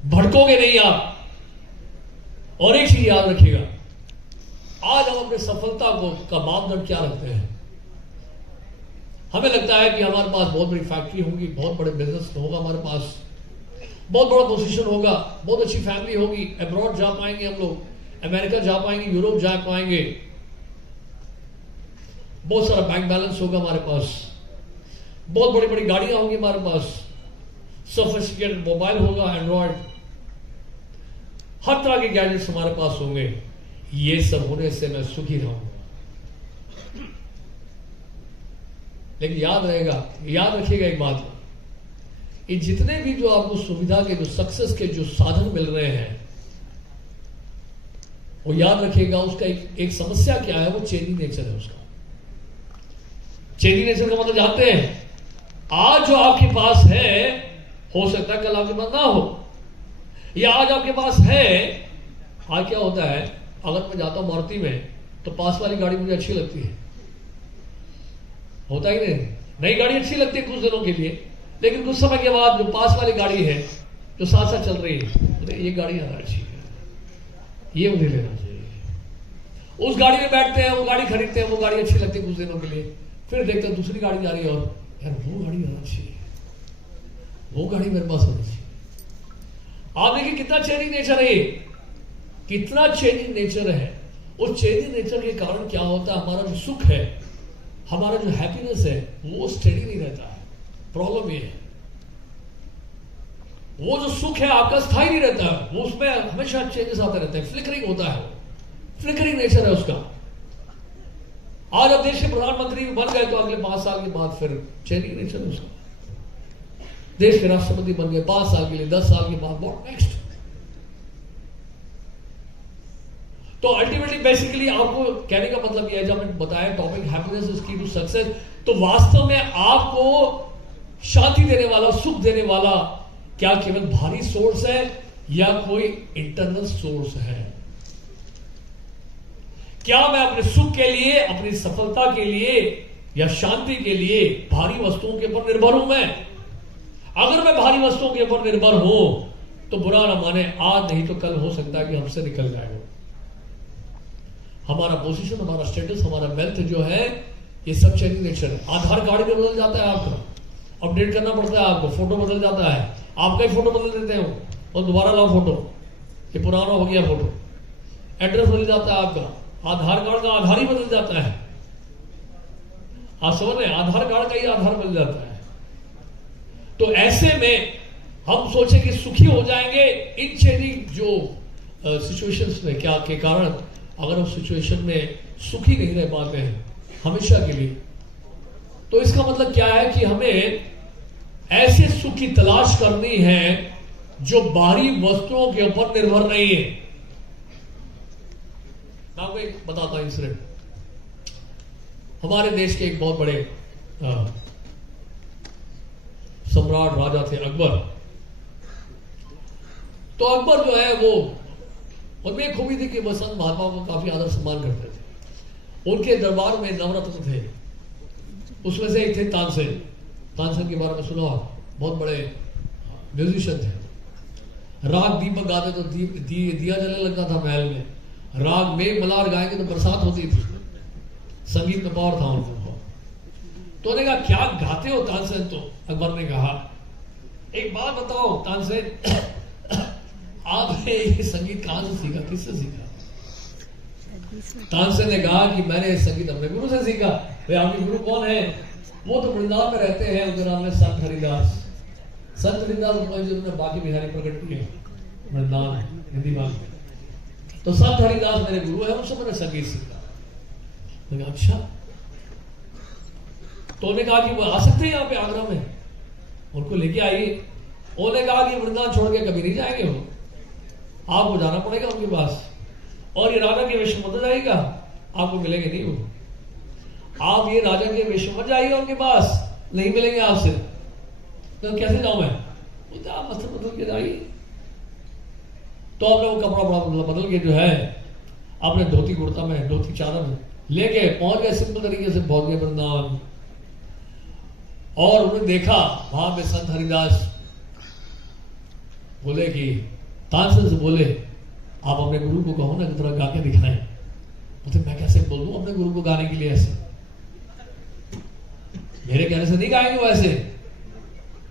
भटकोगे नहीं आप। और एक चीज याद रखिएगा, आज हम अपने सफलता का मापदंड क्या रखते हैं। हमें लगता है कि हमारे पास बहुत बड़ी फैक्ट्री होगी, बहुत बड़े बिजनेस होगा, हमारे पास बहुत बड़ा पोजीशन होगा, बहुत अच्छी फैमिली होगी, अब्रॉड जा पाएंगे हम लोग, अमेरिका जा पाएंगे, यूरोप जा पाएंगे, बहुत सारा बैंक बैलेंस होगा हमारे पास, बहुत बड़ी बड़ी गाड़ियां होंगी हमारे पास, सोफिस्टिकेटेड मोबाइल होगा, एंड्रॉयड, हर तरह के गैजेट्स हमारे पास होंगे। ये सब होने से मैं सुखी रहूंगा। लेकिन याद रखिएगा एक बात, ये जितने भी जो आपको सुविधा के, जो सक्सेस के जो साधन मिल रहे हैं, वो याद रखिएगा, उसका एक समस्या क्या है, वो चेंजिंग नेचर है उसका। चेंजिंग नेचर का मतलब जानते हैं, आज जो आपके पास है, हो सकता है कल आपके पास ना हो, या आज आपके पास है, आज क्या होता है, अगर मैं जाता हूं मारुति में तो पास वाली गाड़ी मुझे अच्छी लगती है, होता ही नहीं, नई गाड़ी अच्छी लगती है कुछ दिनों के लिए, लेकिन कुछ समय के बाद जो पास वाली गाड़ी है, जो साथ साथ चल रही है, ये गाड़ी ज्यादा अच्छी है, ये मुझे लेना चाहिए। उस गाड़ी में बैठते हैं, वो गाड़ी खरीदते हैं, वो गाड़ी अच्छी लगती है कुछ दिनों के लिए, फिर देखते हैं दूसरी गाड़ी जा रही है, और यार वो गाड़ी ज्यादा अच्छी है, वो गाड़ी मेरे पास होनी चाहिए। आप देखिए कितना चेंजिंग नेचर है, कितना चेंजिंग नेचर है। उस चेंजिंग नेचर के कारण क्या होता है, हमारा जो सुख है, हमारा जो हैप्पीनेस है, वो स्टेडी नहीं रहता है। प्रॉब्लम ये है, वो जो सुख है आपका स्थायी नहीं रहता है, वो उसमें हमेशा चेंजेस आते रहते हैं, फ्लिकरिंग होता है, फ्लिकरिंग नेचर है उसका। आज अब देश के प्रधानमंत्री बन गए तो अगले 5 साल के बाद फिर चेंजिंग नेचर है उसका। देश के राष्ट्रपति बन गए 5 साल के लिए, 10 साल के बाद व्हाट नेक्स्ट। तो अल्टीमेटली बेसिकली आपको कहने का मतलब यह है, जब मैंने बताया टॉपिक हैप्पीनेस इज की टू सक्सेस, तो वास्तव में आपको शांति देने वाला, सुख देने वाला क्या केवल बाहरी सोर्स है या कोई इंटरनल सोर्स है? क्या मैं अपने सुख के लिए, अपनी सफलता के लिए या शांति के लिए भारी वस्तुओं के ऊपर निर्भर हूं मैं? अगर मैं भारी वस्तुओं के ऊपर निर्भर हूं तो बुरा ना माने, आज नहीं तो कल हो सकता है कि हमसे निकल जाएगा। हमारा पोजीशन, हमारा स्टेटस, हमारा वेल्थ जो है, ये सब चेंजिंग नेचर है। आधार कार्ड भी बदल जाता है आपका, अपडेट करना पड़ता है आपको, फोटो बदल जाता है, आपका ही फोटो बदल देते हो और दोबारा लाओ फोटो, ये पुराना हो गया फोटो। एड्रेस बदल जाता है आपका, आधार कार्ड का आधार ही बदल जाता है। आप समझ रहे हैं, आधार कार्ड का ही आधार बदल जाता है। तो ऐसे में हम सोचे कि सुखी हो जाएंगे इन चेंजिंग जो सिचुएशंस में, क्या के कारण अगर हम सिचुएशन में सुखी नहीं रह पाते हैं हमेशा के लिए, तो इसका मतलब क्या है कि हमें ऐसे सुख की तलाश करनी है जो बाहरी वस्तुओं के ऊपर निर्भर नहीं है। मैं आपको एक बताता हूं इंसिडेंट। हमारे देश के एक बहुत बड़े सम्राट राजा थे, अकबर। तो अकबर जो है वो, उनमें एक खूबी थी कि वो संत महात्माओं को काफी आदर सम्मान करते थे। उनके दरबार में नवरत्न थे, उसमें से एक थे तानसेन। तानसेन के बारे में सुना, बहुत बड़े म्यूजिशियन थे। राग दीपक गाते तो दिया जलने लगता था महल में, राग मेघ मल्हार गाएंगे तो बरसात होती थी, संगीत में पावर था उनको। तो उन्होंने कहा क्या गाते हो तानसेन? तो अकबर ने कहा एक बात बताओ तानसेन, आपने ये संगीत कहां से सीखा, किससे सीखा? तानसेन ने कहा कि मैंने संगीत अपने गुरु से सीखा। भाई आपके गुरु कौन है? वो तो वृंदावन में रहते हैं, उनका नाम है संत हरिदास। संत हरिदास जिन्होंने बाकी बिहारी प्रकट किए वृंदावन हिंदी में। तो संत हरिदास मेरे गुरु है, उनसे मैंने संगीत सीखा। मैंने कहा अच्छा। तो उन्होंने कहा कि वो आ सकते हैं यहाँ पे आगरा में, उनको लेके आइए। उन्होंने कहा कि वृंदावन छोड़ के कभी नहीं जाएंगे वो, आपको जाना पड़ेगा उनके पास, और ये राजा के वेश में मत जाइएगा, आपको मिलेंगे नहीं वो। आप ये राजा के वेश में मत जाइए उनके पास, नहीं मिलेंगे आपसे। तो कैसे जाऊं मैं? बोलते आप वस्त्र बदल के जाइए। तो आपने वो कपड़ा बदल के जो है अपने धोती कुर्ता में, धोती चादर में लेके पहुंच गए, सिंपल तरीके से पहुंच गए वृंदावन। और उन्होंने देखा वहां पे संत हरिदास बोले कि तानसेन से बोले आप अपने गुरु को कहो ना कि थोड़ा गा के दिखाएं। बोलते मैं कैसे बोल दूं अपने गुरु को गाने के लिए, ऐसे मेरे कहने से नहीं गाएंगे वैसे।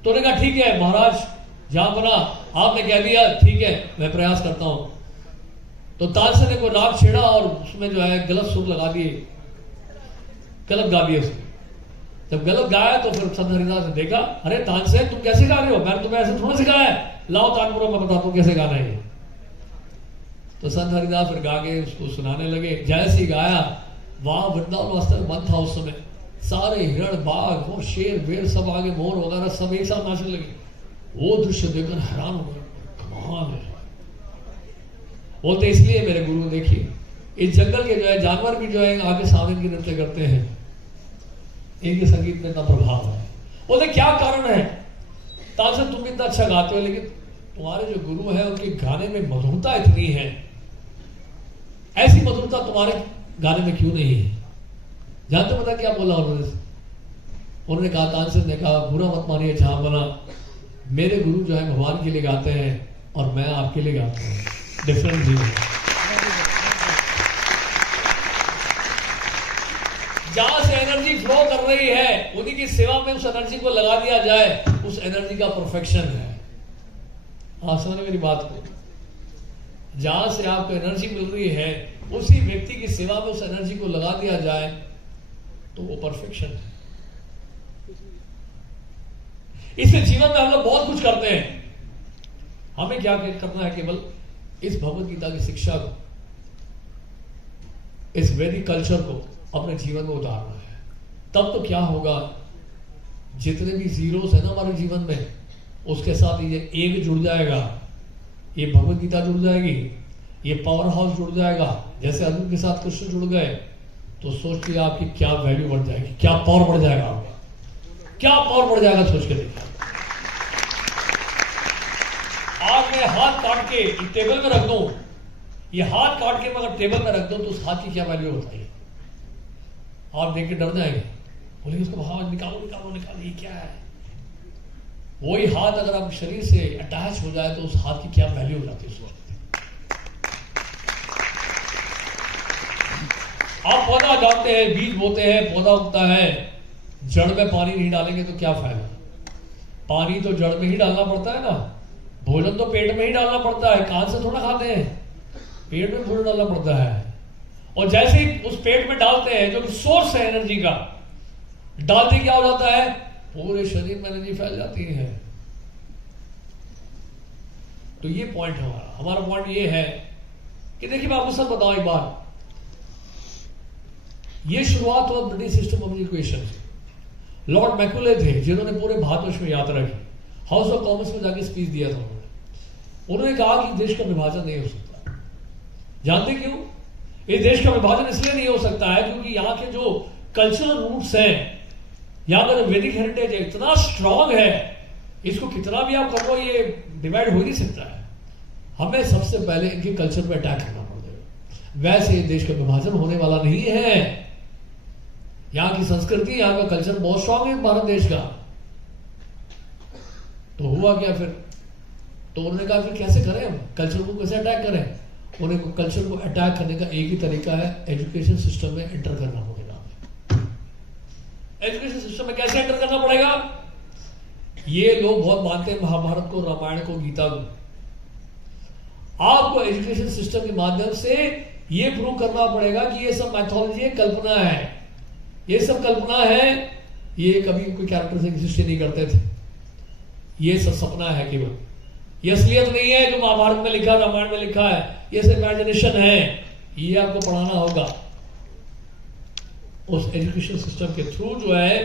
तो उन्होंने कहा ठीक है महाराज, जहां बना आपने कह दिया, ठीक है मैं प्रयास करता हूं। तो तानसेन ने कोई राग छेड़ा और उसमें जो है गलत सुर लगा दिए, गलत गा दिए उसको। जब गलत गाया तो फिर संत हरिदास ने देखा, अरे तानसेन तुम कैसे गा रहे हो, मैंने तुम्हें ऐसे थोड़ा सिखाया है, लाओ तानपुरा मैं बताता हूं कैसे गाना है। तो संत हरिदास फिर गा के उसको सुनाने लगे। जैसे ही गाया, वहां वृंदावन वास्तव बंद था उस समय, सारे हिरण बाघ वो शेर वेर सब आगे, मोर वगैरह सब एक साथ नाचने लगे। वो दृश्य देखकर हैरान हो गए, कमाल है। बोलते इसलिए मेरे गुरु देखिए इस जंगल के जो है जानवर भी जो है आगे सामने की नृत्य करते हैं, इनके संगीत में इतना प्रभाव है। बोलते क्या कारण है? तानसेन तुम इतना अच्छा गाते हो, लेकिन तुम्हारे जो गुरु है उनके गाने में मधुरता इतनी है, ऐसी मधुरता तुम्हारे गाने में क्यों नहीं है? जानते पता क्या बोला उन्होंने कहा, तानसेन ने कहा बुरा मत मानिए जहां बना, मेरे गुरु जो है भगवान के लिए गाते हैं और मैं आपके लिए गाता हूं, डिफरेंट जी। जहां से एनर्जी फ्लो कर रही है उन्हीं की सेवा में उस एनर्जी को लगा दिया जाए, उस एनर्जी का परफेक्शन है। आप समझ मेरी बात को? जहां से आपको एनर्जी मिल रही है उसी व्यक्ति की सेवा में उस एनर्जी को लगा दिया जाए तो वो परफेक्शन है। इससे जीवन में हम लोग बहुत कुछ करते हैं। हमें क्या करना है? केवल इस भगवत गीता की शिक्षा को, इस वैदिक कल्चर को अपने जीवन में उतारना है। तब तो क्या होगा, जितने भी जीरोस है ना हमारे जीवन में, उसके साथ ये एक जुड़ जाएगा, ये भगवत गीता जुड़ जाएगी, ये पावर हाउस जुड़ जाएगा। जैसे अर्जुन के साथ कृष्ण जुड़ गए तो सोचिए आपकी क्या वैल्यू बढ़ जाएगी, क्या पावर बढ़ जाएगा आपका, क्या पावर बढ़ जाएगा, सोच के देखिए। आज मैं हाथ काट के टेबल में रख दूं, ये हाथ काट के मैं अगर टेबल में रख दूं तो उस हाथ की क्या वैल्यू होता है? आप देख के डर जाएंगे, बोलेंगे उसको हाथ निकालो निकालो निकालो, ये क्या है? वही हाथ अगर आप शरीर से अटैच हो जाए तो उस हाथ की क्या वैल्यू हो जाती है उस वक्त। आप पौधा जानते हैं, बीज बोते हैं, पौधा उगता है, जड़ में पानी नहीं डालेंगे तो क्या फायदा? पानी तो जड़ में ही डालना पड़ता है ना, भोजन तो पेट में ही डालना पड़ता है, कान से थोड़ा खाते हैं, पेट में भोजन डालना पड़ता है। और जैसे ही उस पेट में डालते हैं, जो कि सोर्स है एनर्जी का, डालते क्या हो जाता है? पूरे शरीर में एनर्जी फैल जाती है। तो ये पॉइंट है हमारा पॉइंट ये है कि देखिए मैं आपको सब बताऊं एक बार, ये शुरुआत हुआ ब्रिटिश सिस्टम ऑफ एजुकेशन से। लॉर्ड मैकुले थे जिन्होंने पूरे भारतवर्ष में यात्रा की, हाउस ऑफ कॉमन्स में जाके स्पीच दिया था उन्होंने कहा कि देश का विभाजन नहीं हो सकता। जानते क्यों? इस देश का विभाजन इसलिए नहीं हो सकता है क्योंकि यहाँ के जो कल्चरल रूट्स हैं, यहाँ का जो वैदिक हेरिटेज है इतना स्ट्रांग है, इसको कितना भी आप करो ये डिवाइड हो नहीं सकता है। हमें सबसे पहले इनके कल्चर पे अटैक करना पड़ेगा, वैसे ये देश का विभाजन होने वाला नहीं है। यहाँ की संस्कृति, यहाँ का कल्चर बहुत स्ट्रांग है भारत देश का। तो हुआ क्या फिर? तो उन्होंने कहा फिर कैसे करें हम कल्चर को, कैसे अटैक करें? उन्हें कल्चर को अटैक करने का एक ही तरीका है, एजुकेशन सिस्टम में एंटर करना पड़ेगा। एजुकेशन सिस्टम में कैसे एंटर करना पड़ेगा? ये लोग बहुत मानते हैं महाभारत को, रामायण को, गीता को। आपको एजुकेशन सिस्टम के माध्यम से ये प्रूव करना पड़ेगा कि ये सब मैथोलॉजी है, कल्पना है, ये सब कल्पना है, ये कभी कोई कैरेक्टर्स एग्जिस्ट नहीं करते थे, ये सब सपना है केवल, ये असलियत नहीं है जो महाभारत में लिखा, रामायण में लिखा है, ये सब इमेजिनेशन है। ये आपको पढ़ाना होगा उस एजुकेशन सिस्टम के थ्रू जो है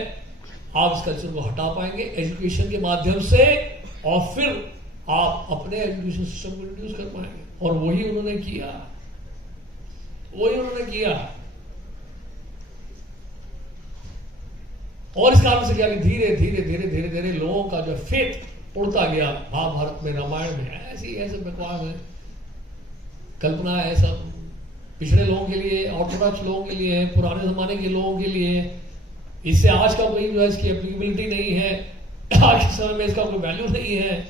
आप इस कल्चर को हटा पाएंगे एजुकेशन के माध्यम से, और फिर आप अपने एजुकेशन सिस्टम को रिड्यूस कर पाएंगे। और वही उन्होंने किया, वही उन्होंने किया। और इस कारण से क्या कि धीरे धीरे धीरे धीरे धीरे लोगों का जो फेथ उड़ता गया महाभारत में, रामायण में। ऐसे बकवास है, कल्पना है, सब पिछड़े लोगों के लिए, ऑर्थोडॉक्स लोगों के लिए, पुराने जमाने के लोगों के लिए। इससे आज का कोई जो है इसकी एप्लीकेबिलिटी नहीं है, आज के समय में इसका कोई वैल्यू नहीं है।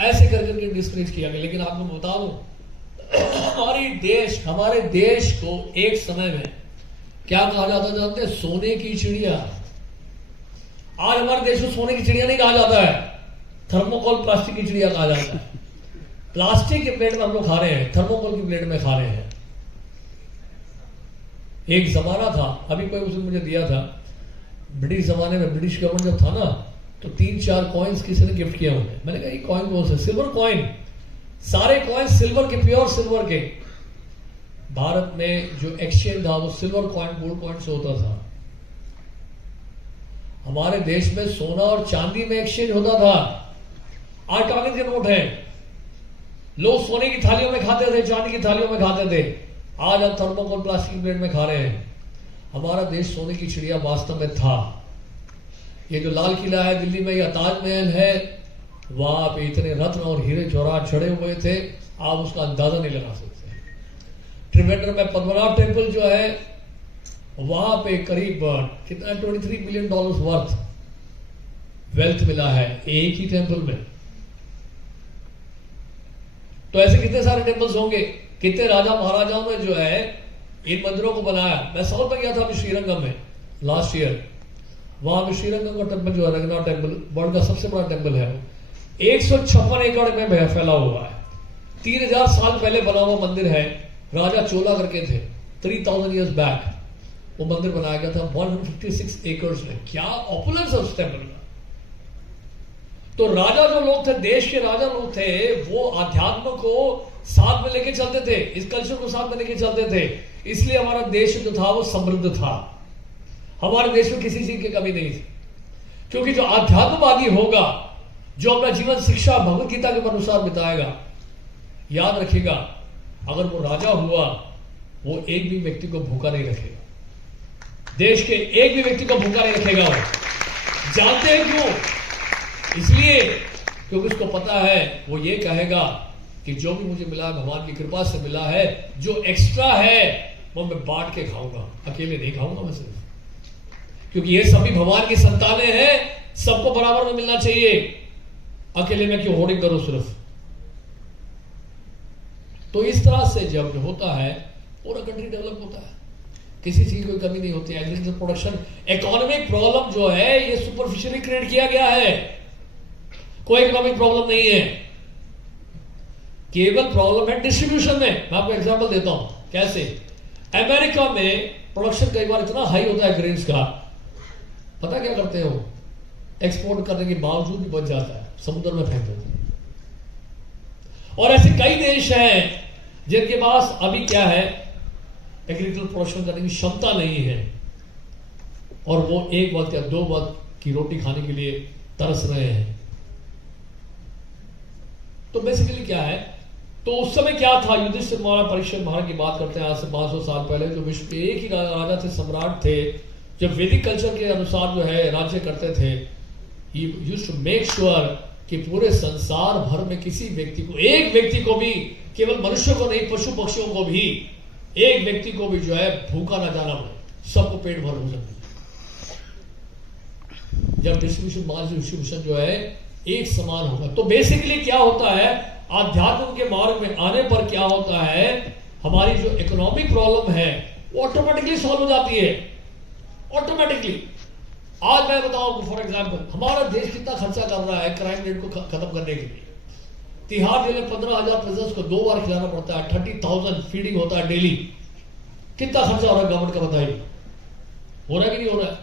ऐसे करके डिस्करेज किया गया। लेकिन आपको बता दूं, हमारे देश को एक समय में क्या कहा जाता है जानते हैं? सोने की चिड़िया। आज हमारे देश को सोने की चिड़िया नहीं कहा जाता है, थर्मोकोल प्लास्टिक की चिड़िया कहा जाता है। प्लास्टिक के प्लेट में हम लोग खा रहे हैं, थर्मोकोल की प्लेट में खा रहे हैं। एक जमाना था, अभी कोई उसने मुझे दिया था, ब्रिटिश जमाने में, ब्रिटिश गवर्नमेंट जब था ना, तो 3-4 कॉइन्स किसी ने गिफ्ट किया उन्हें। मैंने कहा ये कॉइन कौन सा? Silver coin. सारे कॉइन सिल्वर के, प्योर सिल्वर के। भारत में जो एक्सचेंज था वो सिल्वर कॉइन, गोल्ड कॉइन से होता था। हमारे देश में सोना और चांदी में एक्सचेंज होता था। आज कागज के नोट है। लोग सोने की थालियों में खाते थे, चांदी की थालियों में खाते थे। आज हम थर्मोकोल प्लास्टिक प्लेट में खा रहे हैं। हमारा देश सोने की चिड़िया वास्तव में था। ये जो लाल किला है दिल्ली में, या ताजमहल है, वहां पे इतने रत्न और हीरे जवाहरात चढ़े हुए थे, आप उसका अंदाजा नहीं लगा सकते। त्रिवेंद्रम में पद्मनाभ टेम्पल जो है, वहां पे करीब कितना $23 बिलियन वर्थ वेल्थ मिला है एक ही टेम्पल में। तो ऐसे कितने सारे टेम्पल्स होंगे, कितने राजा महाराजाओं ने जो है इन मंदिरों को बनाया। मैं साउथ में गया था अभी श्रीरंगम में लास्ट ईयर। वहां पे श्रीरंगम का टेम्पल जो है, रंगनाथ टेम्पल, वर्ल्ड का सबसे बड़ा टेम्पल है। 156 एकड़ में फैला हुआ है। 3000 साल पहले बना हुआ मंदिर है। राजा चोला करके थे, 3000 ईयर्स बैक वो मंदिर बनाया गया था 156 एकर्स में। क्या ऑपुलेंस है उस टेम्पल का। तो राजा जो लोग थे, देश के राजा लोग थे, वो अध्यात्म को साथ में लेके चलते थे, इस कल्चर को साथ में लेके चलते थे। इसलिए हमारा देश जो था वो समृद्ध था। हमारे देश में किसी चीज की कमी नहीं थी। क्योंकि जो आध्यात्मवादी होगा, जो अपना जीवन शिक्षा भगवत गीता के अनुसार बिताएगा, याद रखिएगा, अगर वो राजा हुआ, वो एक भी व्यक्ति को भूखा नहीं रखेगा। देश के एक भी व्यक्ति को भूखा नहीं रखेगा वो। जानते हैं क्यों? इसलिए क्योंकि उसको पता है, वो ये कहेगा कि जो भी मुझे मिला है भगवान की कृपा से मिला है, जो एक्स्ट्रा है वो मैं बांट के खाऊंगा, अकेले नहीं खाऊंगा मैं सिर्फ। क्योंकि ये सभी भगवान की संतानें हैं, सबको बराबर में मिलना चाहिए। अकेले में क्यों होर्डिंग करो सिर्फ। तो इस तरह से जब होता है, पूरा कंट्री डेवलप होता है, किसी चीज की कोई कमी नहीं होती है। एग्रीकल्चर प्रोडक्शन, इकोनॉमिक प्रॉब्लम जो है ये सुपरफिशियली क्रिएट किया गया है, कोई इकोनॉमिक प्रॉब्लम नहीं है। केवल प्रॉब्लम है डिस्ट्रीब्यूशन में। मैं आपको एग्जांपल देता हूं कैसे। अमेरिका में प्रोडक्शन कई बार इतना हाई होता है ग्रेन्स का, पता क्या करते हो, एक्सपोर्ट करने के बावजूद भी बच जाता है, समुद्र में फेंक देते हैं। और ऐसे कई देश हैं जिनके पास अभी क्या है, एग्रीकल्चर प्रोडक्शन करने की क्षमता नहीं है, और वो एक वक्त या 2 वक्त की रोटी खाने के लिए तरस रहे हैं। तो बेसिकली क्या है, तो उस समय क्या था, युधिष्ठिर महाराज, परीक्षित महाराज की बात करते हैं आज से 500 साल पहले, जो विश्व के एक ही राजा थे, सम्राट थे, जब वैदिक कल्चर के अनुसार जो है राज्य करते थे। He used to make sure कि पूरे संसार भर में किसी व्यक्ति को, एक व्यक्ति को भी, केवल मनुष्य को नहीं, पशु पक्षियों को भी, एक व्यक्ति को भी जो है भूखा ना जाना पड़े, सबको पेट भर भोजन मिले। जब डिस्ट्रीब्यूशन जो है एक समान होगा, तो बेसिकली क्या होता है, आध्यात्म के मार्ग में आने पर क्या होता है, हमारी जो इकोनॉमिक प्रॉब्लम है वो ऑटोमेटिकली सॉल्व हो जाती है, ऑटोमेटिकली। आज मैं बताऊं फॉर एग्जांपल, हमारा देश कितना खर्चा कर रहा है क्राइम रेट को खत्म करने के लिए। तिहाड़ जेल में 15,000 प्रिजनर्स को 2 बार खिलाना पड़ता है, 30,000 फीडिंग होता है डेली। कितना खर्चा हो रहा है गवर्नमेंट का बताइए, हो रहा है कि नहीं हो रहा है?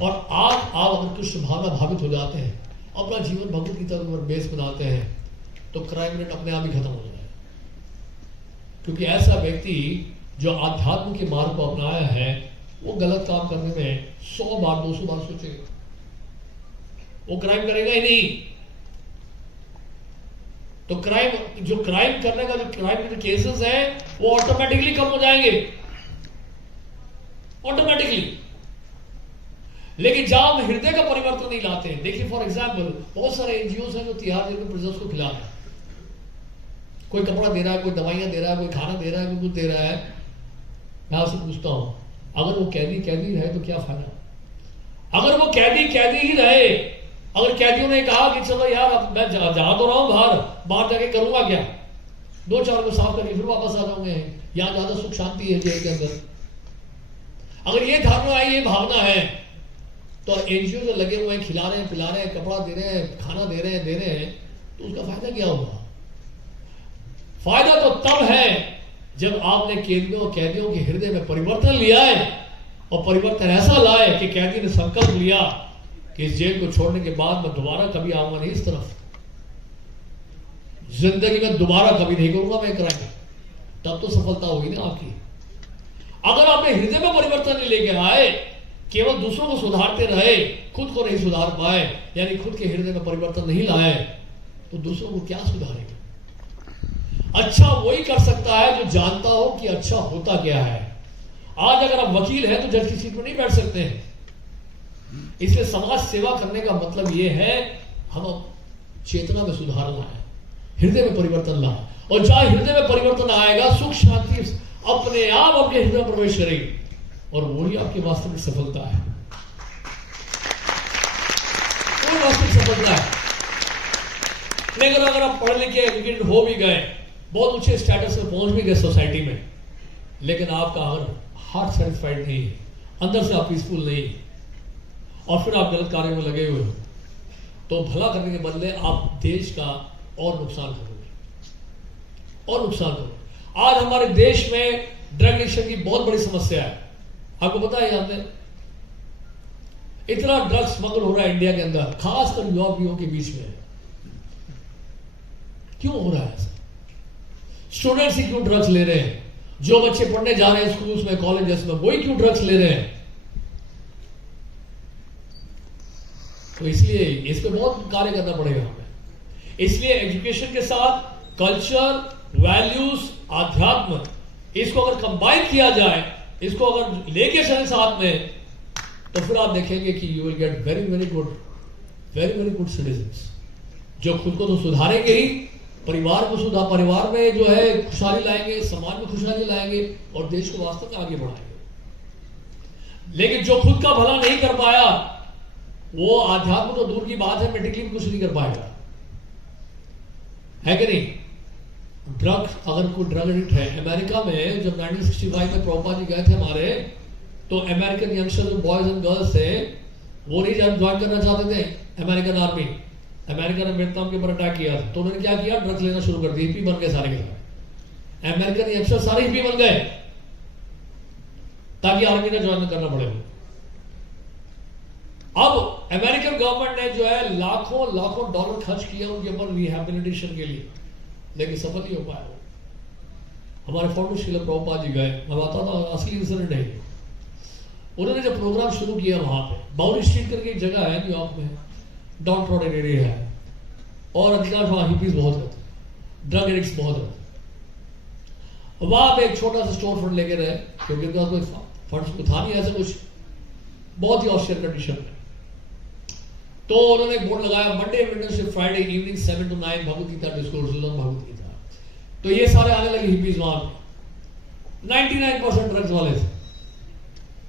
और आप अगर कृष्ण भावना भावित हो जाते हैं, अपना जीवन भगवत गीता पर बेस बनाते हैं, तो क्राइम रेट अपने आप ही खत्म हो जाए। क्योंकि ऐसा व्यक्ति जो आध्यात्म के मार्ग को अपनाया है, वो गलत काम करने में 100 बार 200 बार सोचेगा, वो क्राइम करेगा ही नहीं। तो क्राइम करने का जो क्राइम के केसेस हैं वो ऑटोमेटिकली कम हो जाएंगे, ऑटोमेटिकली। लेकिन जहां हम हृदय का परिवर्तन नहीं लाते हैं, देखिए फॉर एग्जाम्पल बहुत सारे एनजीओ हैं जो तिहाड़ जेल में प्रिजनर्स को खिला रहे हैं, कोई कपड़ा दे रहा है, कोई दवाइयां दे रहा है, कोई खाना दे रहा है, कोई कुछ दे रहा है। मैं आपसे पूछता हूं, अगर वो कैदी रहे तो क्या फायदा? अगर वो कैदी ही रहे, अगर कैदियों ने कहा कि चलो यार अब मैं जा तो रहा हूं बाहर जाके करूंगा क्या, 2-4 को साफ करके फिर वापस आ जाऊंगे, यहां ज्यादा सुख शांति है जेल के अंदर। अगर ये धारणा है, ये भावना है, तो एनजीओ जो लगे हुए हैं, खिला रहे हैं, पिला रहे हैं, कपड़ा दे रहे हैं, खाना दे रहे हैं, तो उसका फायदा क्या होगा? फायदा तो तब है जब आपने कैदियों के हृदय में परिवर्तन लिया है, और परिवर्तन ऐसा लाए कि कैदी ने संकल्प लिया कि इस जेल को छोड़ने के बाद मैं दोबारा कभी आऊंगा नहीं इस तरफ, जिंदगी में दोबारा कभी नहीं करूंगा मैं क्राइम। तब तो सफलता होगी ना आपकी। अगर आपने हृदय में परिवर्तन नहीं लेके आए, केवल दूसरों को सुधारते रहे, खुद को नहीं सुधार पाए, यानी खुद के हृदय में परिवर्तन नहीं लाए, तो दूसरों को क्या सुधारेगा? अच्छा वही कर सकता है जो जानता हो कि अच्छा होता क्या है। आज अगर आप वकील हैं तो जज की सीट पर नहीं बैठ सकते हैं, इसलिए समाज सेवा करने का मतलब यह है हम चेतना में सुधार लाए, हृदय में परिवर्तन लाए, और जहां हृदय में परिवर्तन आएगा सुख शांति अपने आप आपके हृदय में प्रवेश करेगी, और वही आपकी वास्तविक सफलता है। वो वास्तविक सफलता है। लेकिन अगर आप पढ़े लिखे एजुकेटेड हो भी गए, बहुत ऊंचे स्टेटस में पहुंच भी गए सोसाइटी में, लेकिन आपका अगर हार्ट सेटिस्फाइड नहीं है, अंदर से आप पीसफुल नहीं, और फिर आप गलत कार्यों में लगे हुए हो, तो भला करने के बदले आप देश का और नुकसान करोगे, और नुकसान करोगे। आज हमारे देश में ड्रग एडिक्शन की बहुत बड़ी समस्या है, आपको पता है? जानते हैं इतना ड्रग्स स्मगल हो रहा है इंडिया के अंदर, खासकर युवाओं के बीच में। क्यों हो रहा है ऐसा? स्टूडेंट्स ही क्यों ड्रग्स ले रहे हैं? जो बच्चे पढ़ने जा रहे हैं स्कूल्स में, कॉलेजेस में, वही क्यों ड्रग्स ले रहे हैं? तो इसलिए इस पे बहुत कार्य करना पड़ेगा हमें। इसलिए एजुकेशन के साथ कल्चर, वैल्यूज, आध्यात्म, इसको अगर कंबाइन किया जाए, इसको अगर लेके चले साथ में, तो फिर आप देखेंगे कि you will get very good citizens, जो खुद को तो सुधारेंगे ही, परिवार में जो है खुशहाली लाएंगे, समाज में खुशहाली लाएंगे, और देश को वास्तव में आगे बढ़ाएंगे। लेकिन जो खुद का भला नहीं कर पाया, वो आध्यात्म तो दूर की बात है, मेडिकली भी कुछ नहीं कर पाएगा, है कि नहीं? ड्रग्स, अगर कोई ड्रग एडिक्ट है, अमेरिका में जब 1965 में प्रभुपाद जी गए थे हमारे, तो अमेरिकन यंगस्टर जो बॉयज एंड गर्ल्स थे, वो नहीं ज्वाइन करना चाहते थे अमेरिकन आर्मी। अमेरिका ने वियतनाम के ऊपर अटैक किया था, तो उन्होंने क्या किया? ड्रग्स लेना शुरू कर दिया, हिप्पी बन गए सारे के सारे। अमेरिकन यंगस्टर सारे हिप्पी बन गए ताकि आर्मी ने ज्वाइन करना पड़े। अब अमेरिकन गवर्नमेंट ने जो है लाखों डॉलर खर्च किया उनके ऊपर रिहैबिलिटेशन के लिए, लेकिन सफल नहीं हो पाया। हमारे फाउंडर श्रील प्रभुपाद जी गए, मैं बताता हूं असली इंसिडेंट है। उन्होंने जब प्रोग्राम शुरू किया, वहां पे बाउल स्ट्रीट करके एक जगह है न्यूयॉर्क में, डाउन ट्रॉडन एरिया है, और अधिकांश वहां हिपीज बहुत रहते, ड्रग एडिक्ट्स बहुत रहते। वहां पे एक छोटा सा स्टोर फ्रंट लेके रहे, क्योंकि उनका कोई फंड्स को था नहीं ऐसा कुछ, बहुत ही ऑस्टियर कंडीशन में। तो उन्होंने एक बोर्ड लगाया, Monday, Wednesday, Friday evening 7 to 9 Bhagavad Gita discourses on Bhagavad Gita. तो ये सारे आने लगे हिपीज वहां पे। 99% ड्रग्स वाले थे,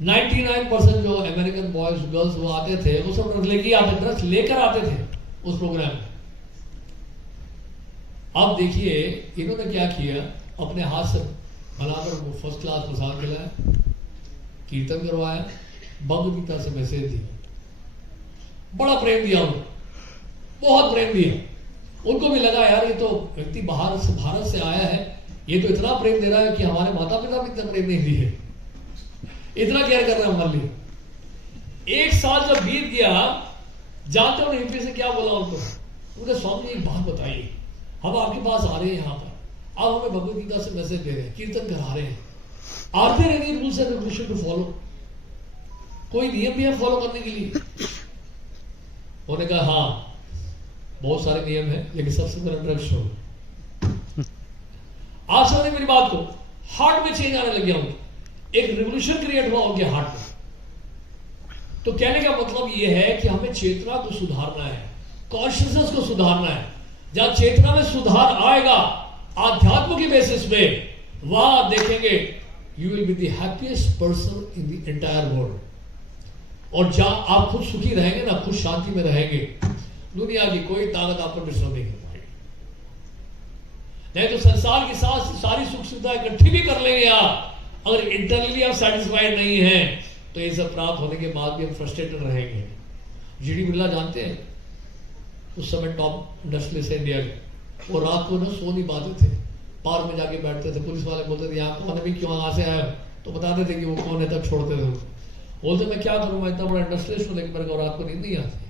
99% जो अमेरिकन बॉयज गर्ल्स वो आते थे, वो सब ड्रग्स लेकर आते थे उस प्रोग्राम में। अब देखिए इन्होंने क्या किया, अपने हाथ से बनाकर वो फर्स्ट क्लास प्रसाद खिलाया, कीर्तन करवाया, भगवत गीता से मैसेज दिया, बड़ा प्रेम दिया उन्होंने, बहुत प्रेम दिया। उनको भी लगा यार ये तो व्यक्ति बाहर से भारत से आया है, ये तो इतना प्रेम दे रहा है कि हमारे माता पिता भी इतना प्रेम नहीं दिए, इतना केयर कर रहे हैं हमारे लिए। 1 साल जब बीत गया, जानते हो यूपी से क्या बोला उनको? उन्होंने स्वामी जी एक बात बताइए, हम आपके पास आ रहे हैं यहाँ पर, आप हमें भगवत गीता से मैसेज दे रहे हैं, कीर्तन करा रहे हैं, are there any rules and regulation to follow? कोई नियम भी है फॉलो करने के लिए? उन्होंने कहा हाँ बहुत सारे नियम है, लेकिन सबसे पहले ड्रग्स छोड़ो। आप समझे मेरी बात को? हार्ट में चेंज आने लग गया उनको, एक रेवोल्यूशन क्रिएट हुआ उनके हार्ट में। तो कहने का मतलब यह है कि हमें चेतना को सुधारना है, कॉन्शियसनेस को सुधारना है। जहां चेतना में सुधार आएगा आध्यात्म की बेसिस पे, वहां देखेंगे you will be the happiest person in the entire world. और जहां आप खुद सुखी रहेंगे ना, खुद शांति में रहेंगे, दुनिया की कोई ताकत आप पर डिस्टर्ब नहीं कर पाएगी। नहीं तो संसार की सारी सुख सुविधा इकट्ठी भी कर लेंगे आप, अगर इंटरनली आप सेटिस्फाइड नहीं है तो ये सब प्राप्त होने के बाद भी हम फ्रस्ट्रेटेड रहेंगे। जीडी बिरला जानते हैं, उस समय टॉप इंडस्ट्रियलिस्ट इंडिया के, वो रात को ना सो नहीं पाते थे, पार्क में जाके बैठते थे, पुलिस वाले बोलते थे यहाँ कौन है भी, क्यों यहाँ से आया, तो बताते थे कि वो कौन है, तब छोड़ते थे। बोलते मैं क्या करूं, मैं इतना बड़ा इंडस्ट्रियलिस्ट हूं, लेकिन मेरे को रात को नींद नहीं आती,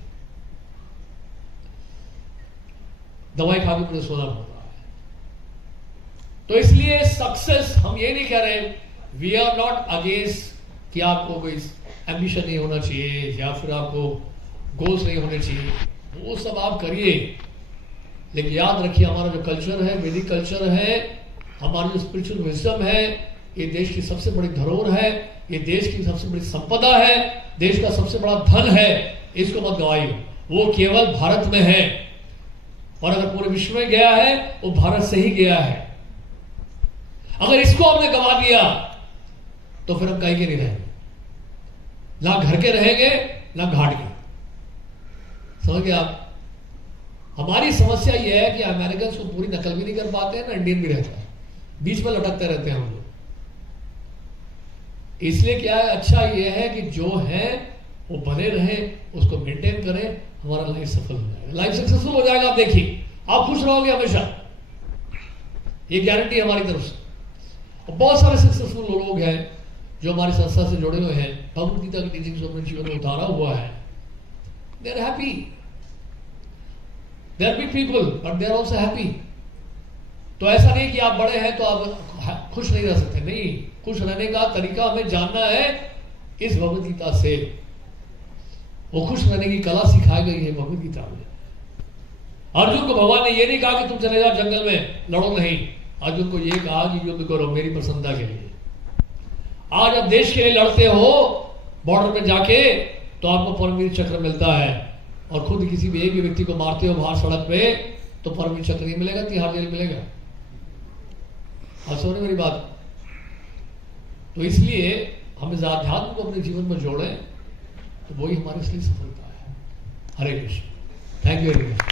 दवाई खा के मुझे सोना पड़ रहा है। तो इसलिए सक्सेस, हम ये नहीं कह रहे, वी आर नॉट अगेंस्ट कि आपको कोई एम्बिशन नहीं होना चाहिए या फिर आपको गोल्स नहीं होने चाहिए, वो सब आप करिए, लेकिन याद रखिए हमारा जो कल्चर है, वैदिक कल्चर है, हमारी जो स्पिरिचुअल विजडम है, ये देश की सबसे बड़ी धरोहर है, ये देश की सबसे बड़ी संपदा है, देश का सबसे बड़ा धन है, इसको मत गवाइए। वो केवल भारत में है, और अगर पूरे विश्व में गया है वो भारत से ही गया है। अगर इसको हमने गवा दिया तो फिर हम कहीं के नहीं रहेंगे, ना घर के रहेंगे ना घाट के। समझ गए आप? हमारी समस्या यह है कि अमेरिकन को पूरी नकल भी नहीं कर पाते हैं, ना इंडियन भी रहता है, बीच में लटकते रहते हैं हम लोग। इसलिए क्या है, अच्छा यह है कि जो है वो बने रहे, उसको मेंटेन करें, हमारा लाइफ सफल हो जाएगा, लाइफ सक्सेसफुल हो जाएगा। आप देखिए, आप खुश रहोगे हमेशा, ये गारंटी है हमारी तरफ से। और बहुत सारे सक्सेसफुल लोग हैं जो हमारी संस्था से जुड़े हुए हैं, भगवद गीता की टीचिंग्स अपने जीवन में उतारा हुआ है, they are happy, they are big people but they are also happy. तो ऐसा नहीं कि आप बड़े हैं तो आप खुश नहीं रह सकते, नहीं, खुश रहने का तरीका हमें जानना है इस भगवद गीता से। वो खुश रहने की कला सिखाई गई है भगवद गीता में। अर्जुन को भगवान ने ये नहीं कहा कि तुम चले जाओ जंगल में, लड़ो नहीं। अर्जुन को ये कहा कि युद्ध करो मेरी प्रसन्नता के लिए। आज आप देश के लिए लड़ते हो बॉर्डर पे जाके, तो आपको परमवीर चक्र मिलता है, और खुद किसी भी एक भी व्यक्ति को मारते हो बाहर सड़क पे तो परमवीर चक्र नहीं मिलेगा, तिहाड़ जेल मिलेगा। आप समझ मेरी बात? तो इसलिए हम इस आध्यात्म को अपने जीवन में जोड़ें, तो वही हमारे लिए सफलता है। Hare Krishna. Thank you very much.